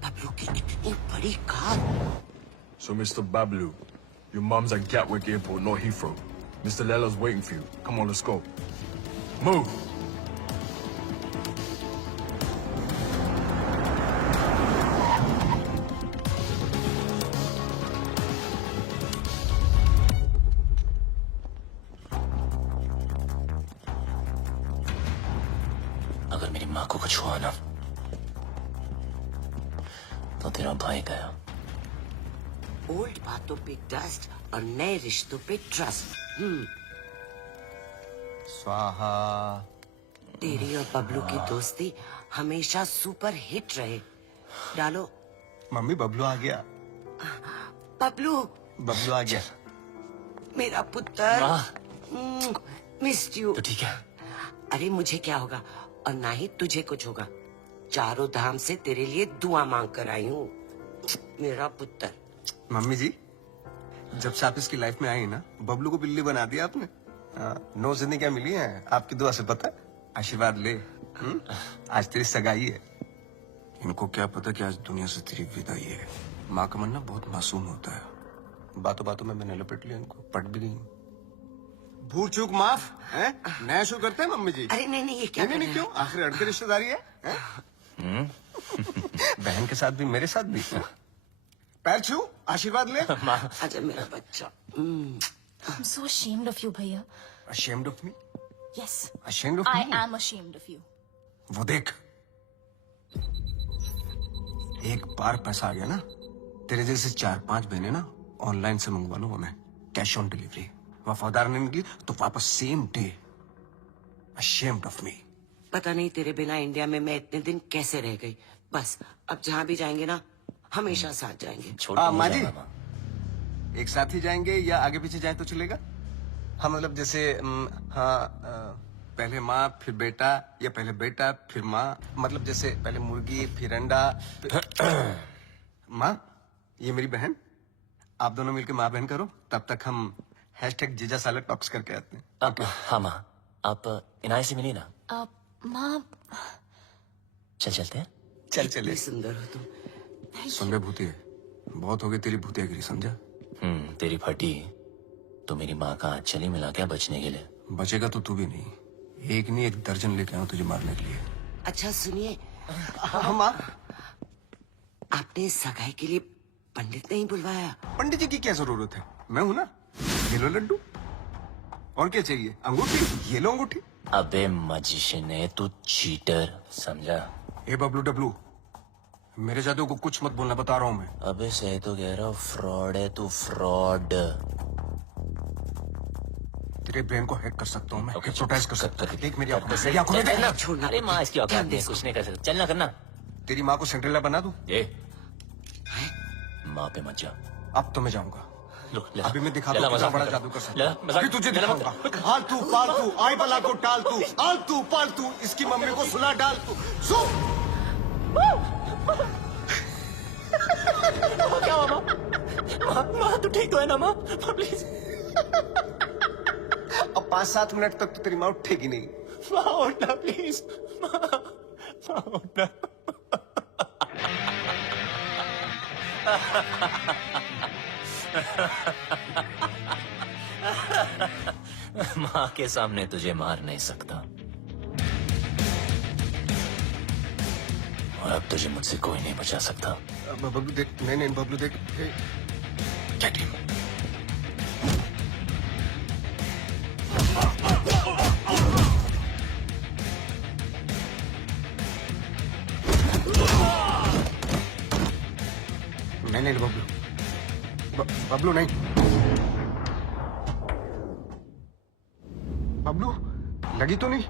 Bablu की इतनी बड़ी car. So, Mr. Bablu, your mum's at Gatwick Airport, not Heathrow. Mr. Lella's waiting for you. Come on, let's go. Move! अगर मेरी माँ को कुछ हुआ ना तो तेरा भाई गया। ओल्ड बातों पे डस्ट और नए रिश्तों पे ट्रस्ट। स्वाहा। तेरी और बबलू की दोस्ती हमेशा सुपर हिट रहे। डालो। मम्मी, बबलू आ गया। बबलू। बबलू आ गया। मेरा पुत्र। Missed you. तो ठीक है। अरे मुझे क्या होगा और ना ही तुझे कुछ होगा। चारों धाम से तेरे लिए दुआ मांग कर आई हूँ, मेरा पुत्र। मम्मी जी, जब से आप इसकी लाइफ में आई ना, बबलू को बिल्ली बना दिया आपने। 9 जिंदगियां मिली हैं आपकी दुआ से, पता? आशीर्वाद ले। आज तेरी सगाई है। इनको क्या पता कि आज दुनिया से तेरी विदाई है। माँ का मन ना बहुत मासूम होता है। बातों बातों में मैंने लपेट लिया इनको, पट भी गई। भूल चूक माफ है? नया शो करते हैं मम्मी जी। अरे नहीं ये क्या? नहीं क्यों? आखिर अड़के रिश्तेदारी है? बहन के साथ भी, मेरे साथ भी। पैर छू, आशीर्वाद ले। आजा मेरा बच्चा। I'm so ashamed of you, भैया। Ashamed of me? Yes. Ashamed of I me? am ashamed of you. वो देख, एक बार पैसा आ गया ना, तेरे जैसे 4-5 बहनें ना ऑनलाइन से मंगवा लो उन्हें, कैश ऑन डिलीवरी। वफादार नहीं निकली तो वापस same day. Ashamed of me. पता नहीं तेरे बिना इंडिया में मैं इतने दिन कैसे रह गई। बस अब जहाँ भी जाएंगे ना, हमेशा साथ जाएंगे। माँ जी, एक साथ ही जाएंगे या आगे पीछे जाए तो चलेगा? हाँ, मतलब जैसे पहले माँ फिर बेटा, या पहले बेटा फिर माँ, मतलब जैसे पहले मुर्गी फिर अंडा। माँ, ये मेरी बहन, आप दोनों मिलकर माँ बहन करो, तब तक हम #जीजा साला टॉक्स करके आते हैं। हाँ माँ, आप इनाय से मिली ना? माँ, चलते हैं। चल चले। सुंदर हो तुम। सुन बे भूतिया, बहुत हो गई तेरी भूतियागिरी, समझा? तेरी फटी तो मेरी माँ का हाथ चली मिला क्या बचने के लिए? बचेगा तो तू भी नहीं, एक नहीं 1 दर्जन लेके आऊं तुझे मारने के लिए। अच्छा सुनिए, माँ, आपने सगाई के लिए पंडित नहीं बुलवाया? पंडित जी की क्या जरूरत है, मैं हूं ना। ये लो लड्डू, और क्या चाहिए? अंगूठी, ये लो अंगूठी। अबे मजिशियन है तू, चीटर, समझा? ए बबलू डब्लू, मेरे जादू को कुछ मत बोलना, बता रहा हूं मैं। अबे सही तो कह रहा हूँ, फ्रॉड है तू, फ्रॉड। तेरे ब्रेन को हैक कर सकता हूँ मैं, हिप्नोटाइज कर सकता हूँ। देख मेरी आंखों में, से मेरी आंखों में देखना। छोड़ना। अरे माँ इसकी औकात नहीं है, कुछ नहीं कर सकता, चलना करना। तेरी माँ को सिंड्रेला बना दूं? माँ पे मत जा। अब तो मैं जाऊंगा। अभी मैं दिखाता हूँ कितना बड़ा जादू कर सकता हूँ। मजाक अभी तुझे दिखाऊंगा। आलतू पालतू आई बला को टाल तू, आलतू पालतू इसकी मम्मी को सुला डाल तू। क्या हुआ माँ? तू ठीक तो है ना माँ? प्लीज। अब 5-7 मिनट तक तो तेरी माँ उठेगी नहीं। माँ उठना प्लीज, माँ उठना। माँ के सामने तुझे मार नहीं सकता, और अब तुझे मुझसे कोई नहीं बचा सकता। बबलू देख, नहीं बबलू देख, क्या टीम? नहीं बबलू, बबलू नहीं। बबलू लगी तो नहीं?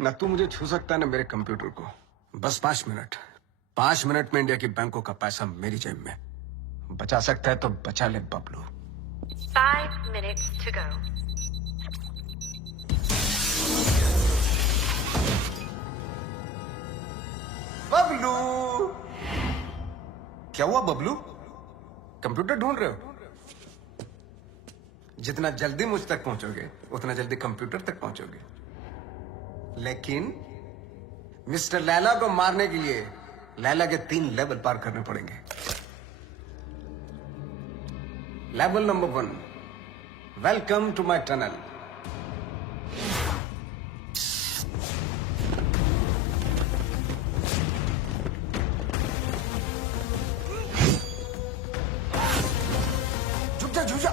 ना तू मुझे छू सकता है ना मेरे कंप्यूटर को। बस 5 मिनट, 5 मिनट में इंडिया की बैंकों का पैसा मेरी जेब में। बचा सकता है तो बचा ले Bablu. 5 minutes to go. Bablu, क्या हुआ बबलू? कंप्यूटर ढूंढ रहे हो? जितना जल्दी मुझ तक पहुंचोगे उतना जल्दी कंप्यूटर तक पहुंचोगे। लेकिन मिस्टर लैला को मारने के लिए लैला के 3 लेवल पार करने पड़ेंगे। Level number 1, welcome to my tunnel. झुक जा,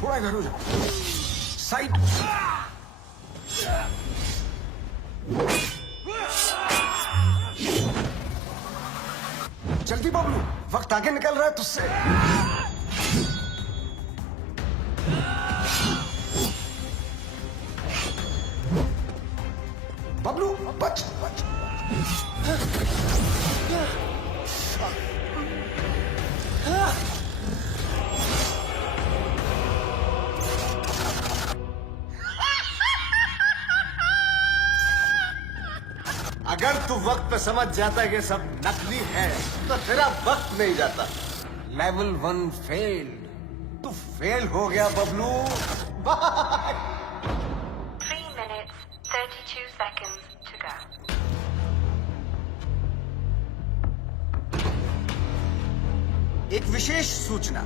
थोड़ा इधर हो जा, साइड। जल्दी बबलू, वक्त आगे निकल रहा है तुझसे। बबलू बच, बच। अगर तू वक्त पे समझ जाता है कि सब नकली है तो तेरा वक्त नहीं जाता। लेवल 1 फेल्ड, तू फेल हो गया Bablu. 3 minutes, 32 seconds to go. एक विशेष सूचना,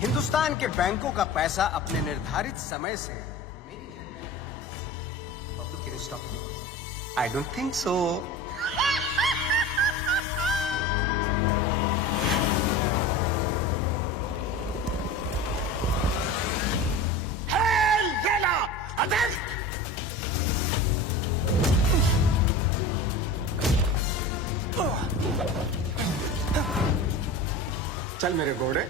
हिंदुस्तान के बैंकों का पैसा अपने निर्धारित समय से Bablu can stop me? I don't think so. Hey, Lena! Attention! चल मेरे घोड़े।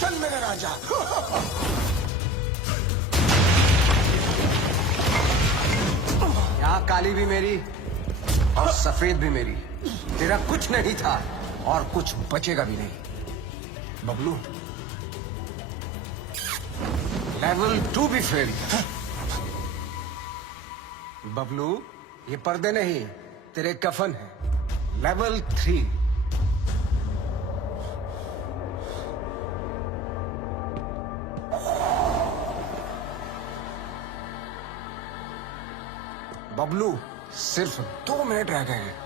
चल मेरे राजा। यहाँ काली भी मेरी और सफेद भी मेरी। तेरा कुछ नहीं था और कुछ बचेगा भी नहीं बबलू। लेवल 2 भी फेल। बबलू, ये पर्दे नहीं तेरे कफन है। लेवल 3। बबलू, सिर्फ 2 मिनट रह गए हैं।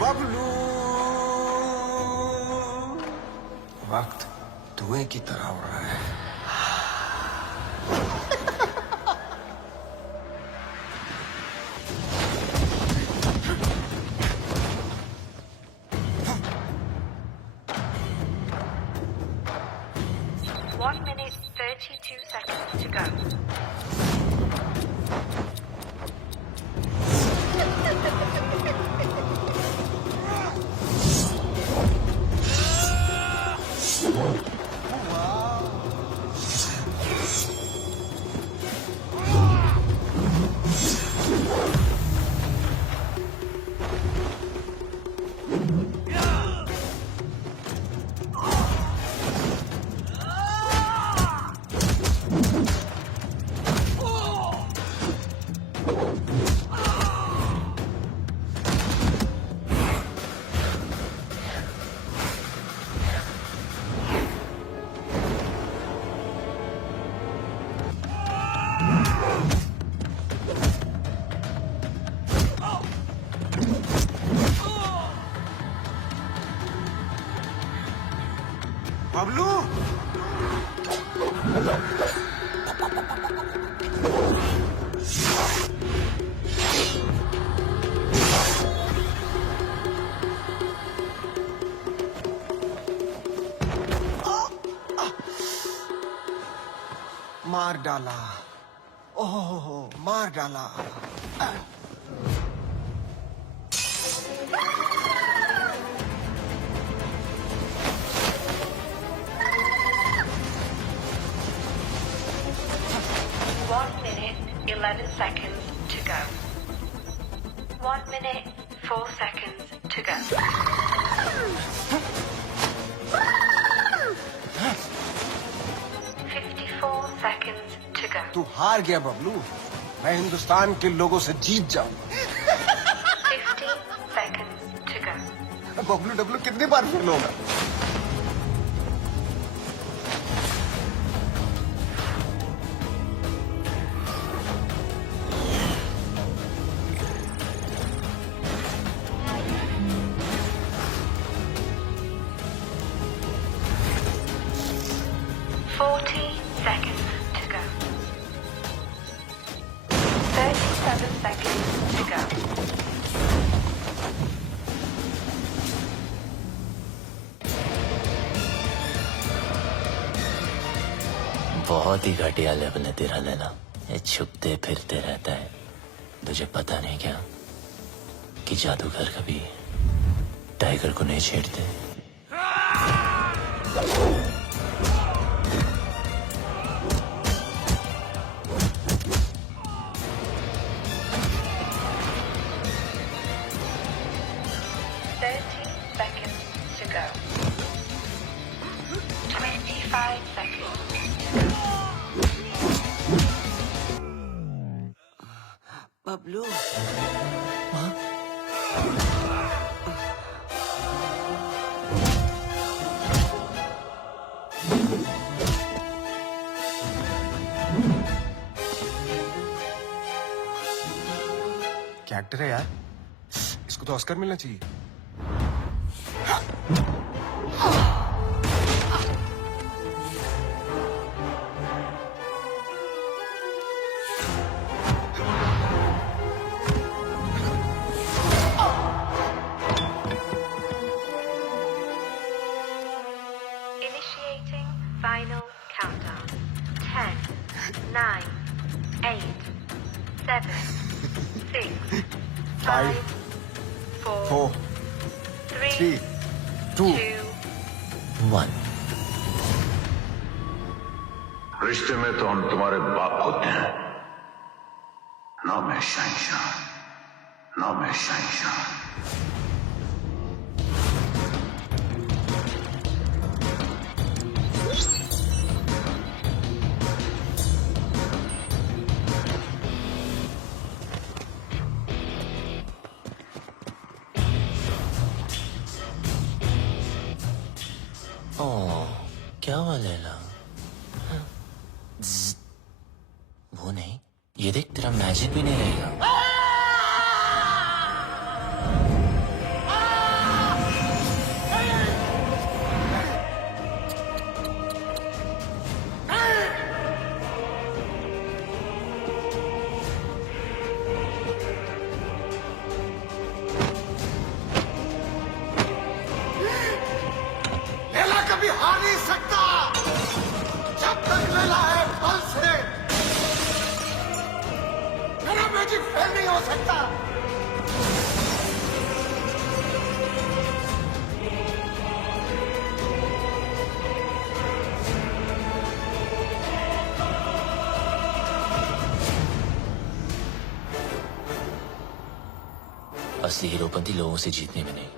बबलू, वक्त धुएं की तरह उड़ रहा है। बबलू, मार डाला। ओह, मार डाला। seconds to go. 1 minute, 4 seconds to go. 54 seconds to go. तू हार गया बबलू। मैं हिंदुस्तान के लोगों से जीत जाऊंगा। 50 seconds to go. Bablu Dablu कितनी बार फेल होगा? बहुत ही घटिया लेवल है तेरा लैला। ये छुपते फिरते रहता है। तुझे पता नहीं क्या कि जादूगर कभी टाइगर को नहीं छेड़ते। बबलू, क्या एक्टर है यार, इसको तो ऑस्कर मिलना चाहिए। Final countdown. 10, 9, 8, 7, 6, 5, 4, 3, 2, 1। रिश्ते में तो हम तुम्हारे बाप होते हैं, ना मैं शहंशाह, ना मैं शहंशाह। लैला। ज़्ज़। वो नहीं, ये देख तेरा मैजिक भी नहीं रहेगा। लैला कभी हार नहीं सकता जब तक लैला है पल से मेरा मैजिक फेल नहीं हो सकता। असली हीरोपंती लोगों से जीतने में नहीं,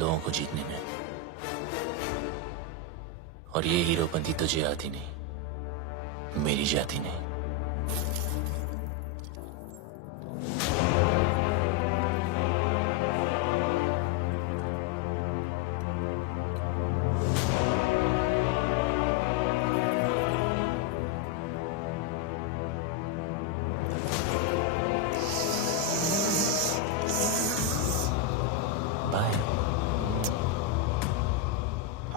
लोगों को जीतने में। और ये हीरोपंती तुझे आती नहीं, मेरी जाती नहीं। Bye.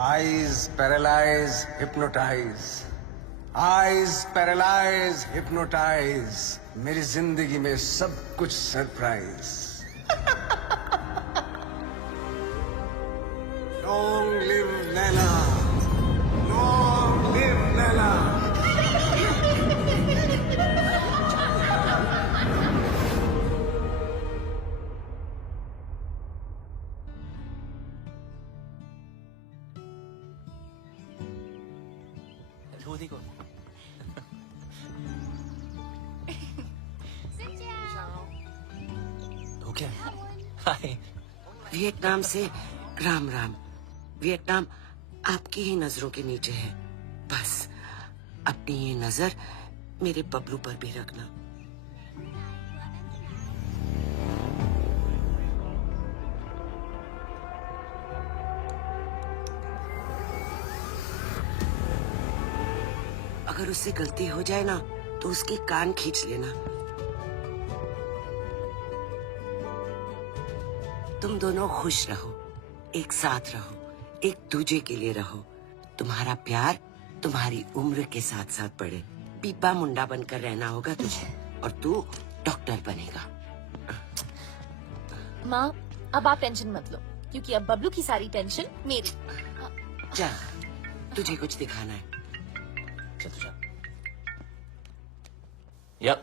Eyes paralyze, hypnotize. Eyes paralyze, hypnotize. मेरी जिंदगी में सब कुछ surprise. Long live Laila. Long live Laila. वो देखो। हो क्या? हाय। वियतनाम से राम राम। वियतनाम आपकी ही नजरों के नीचे है। बस अपनी ये नजर मेरे बबलू पर भी रखना। अगर उससे गलती हो जाए ना तो उसके कान खींच लेना। तुम दोनों खुश रहो, एक साथ रहो, एक दूजे के लिए रहो। तुम्हारा प्यार तुम्हारी उम्र के साथ साथ बढ़े। पीपा मुंडा बनकर रहना होगा तुझे और तू डॉक्टर बनेगा। माँ, अब आप टेंशन मत लो, क्योंकि अब बबलू की सारी टेंशन मेरी। चल, तुझे कुछ दिखाना है। चल तू जा। यप।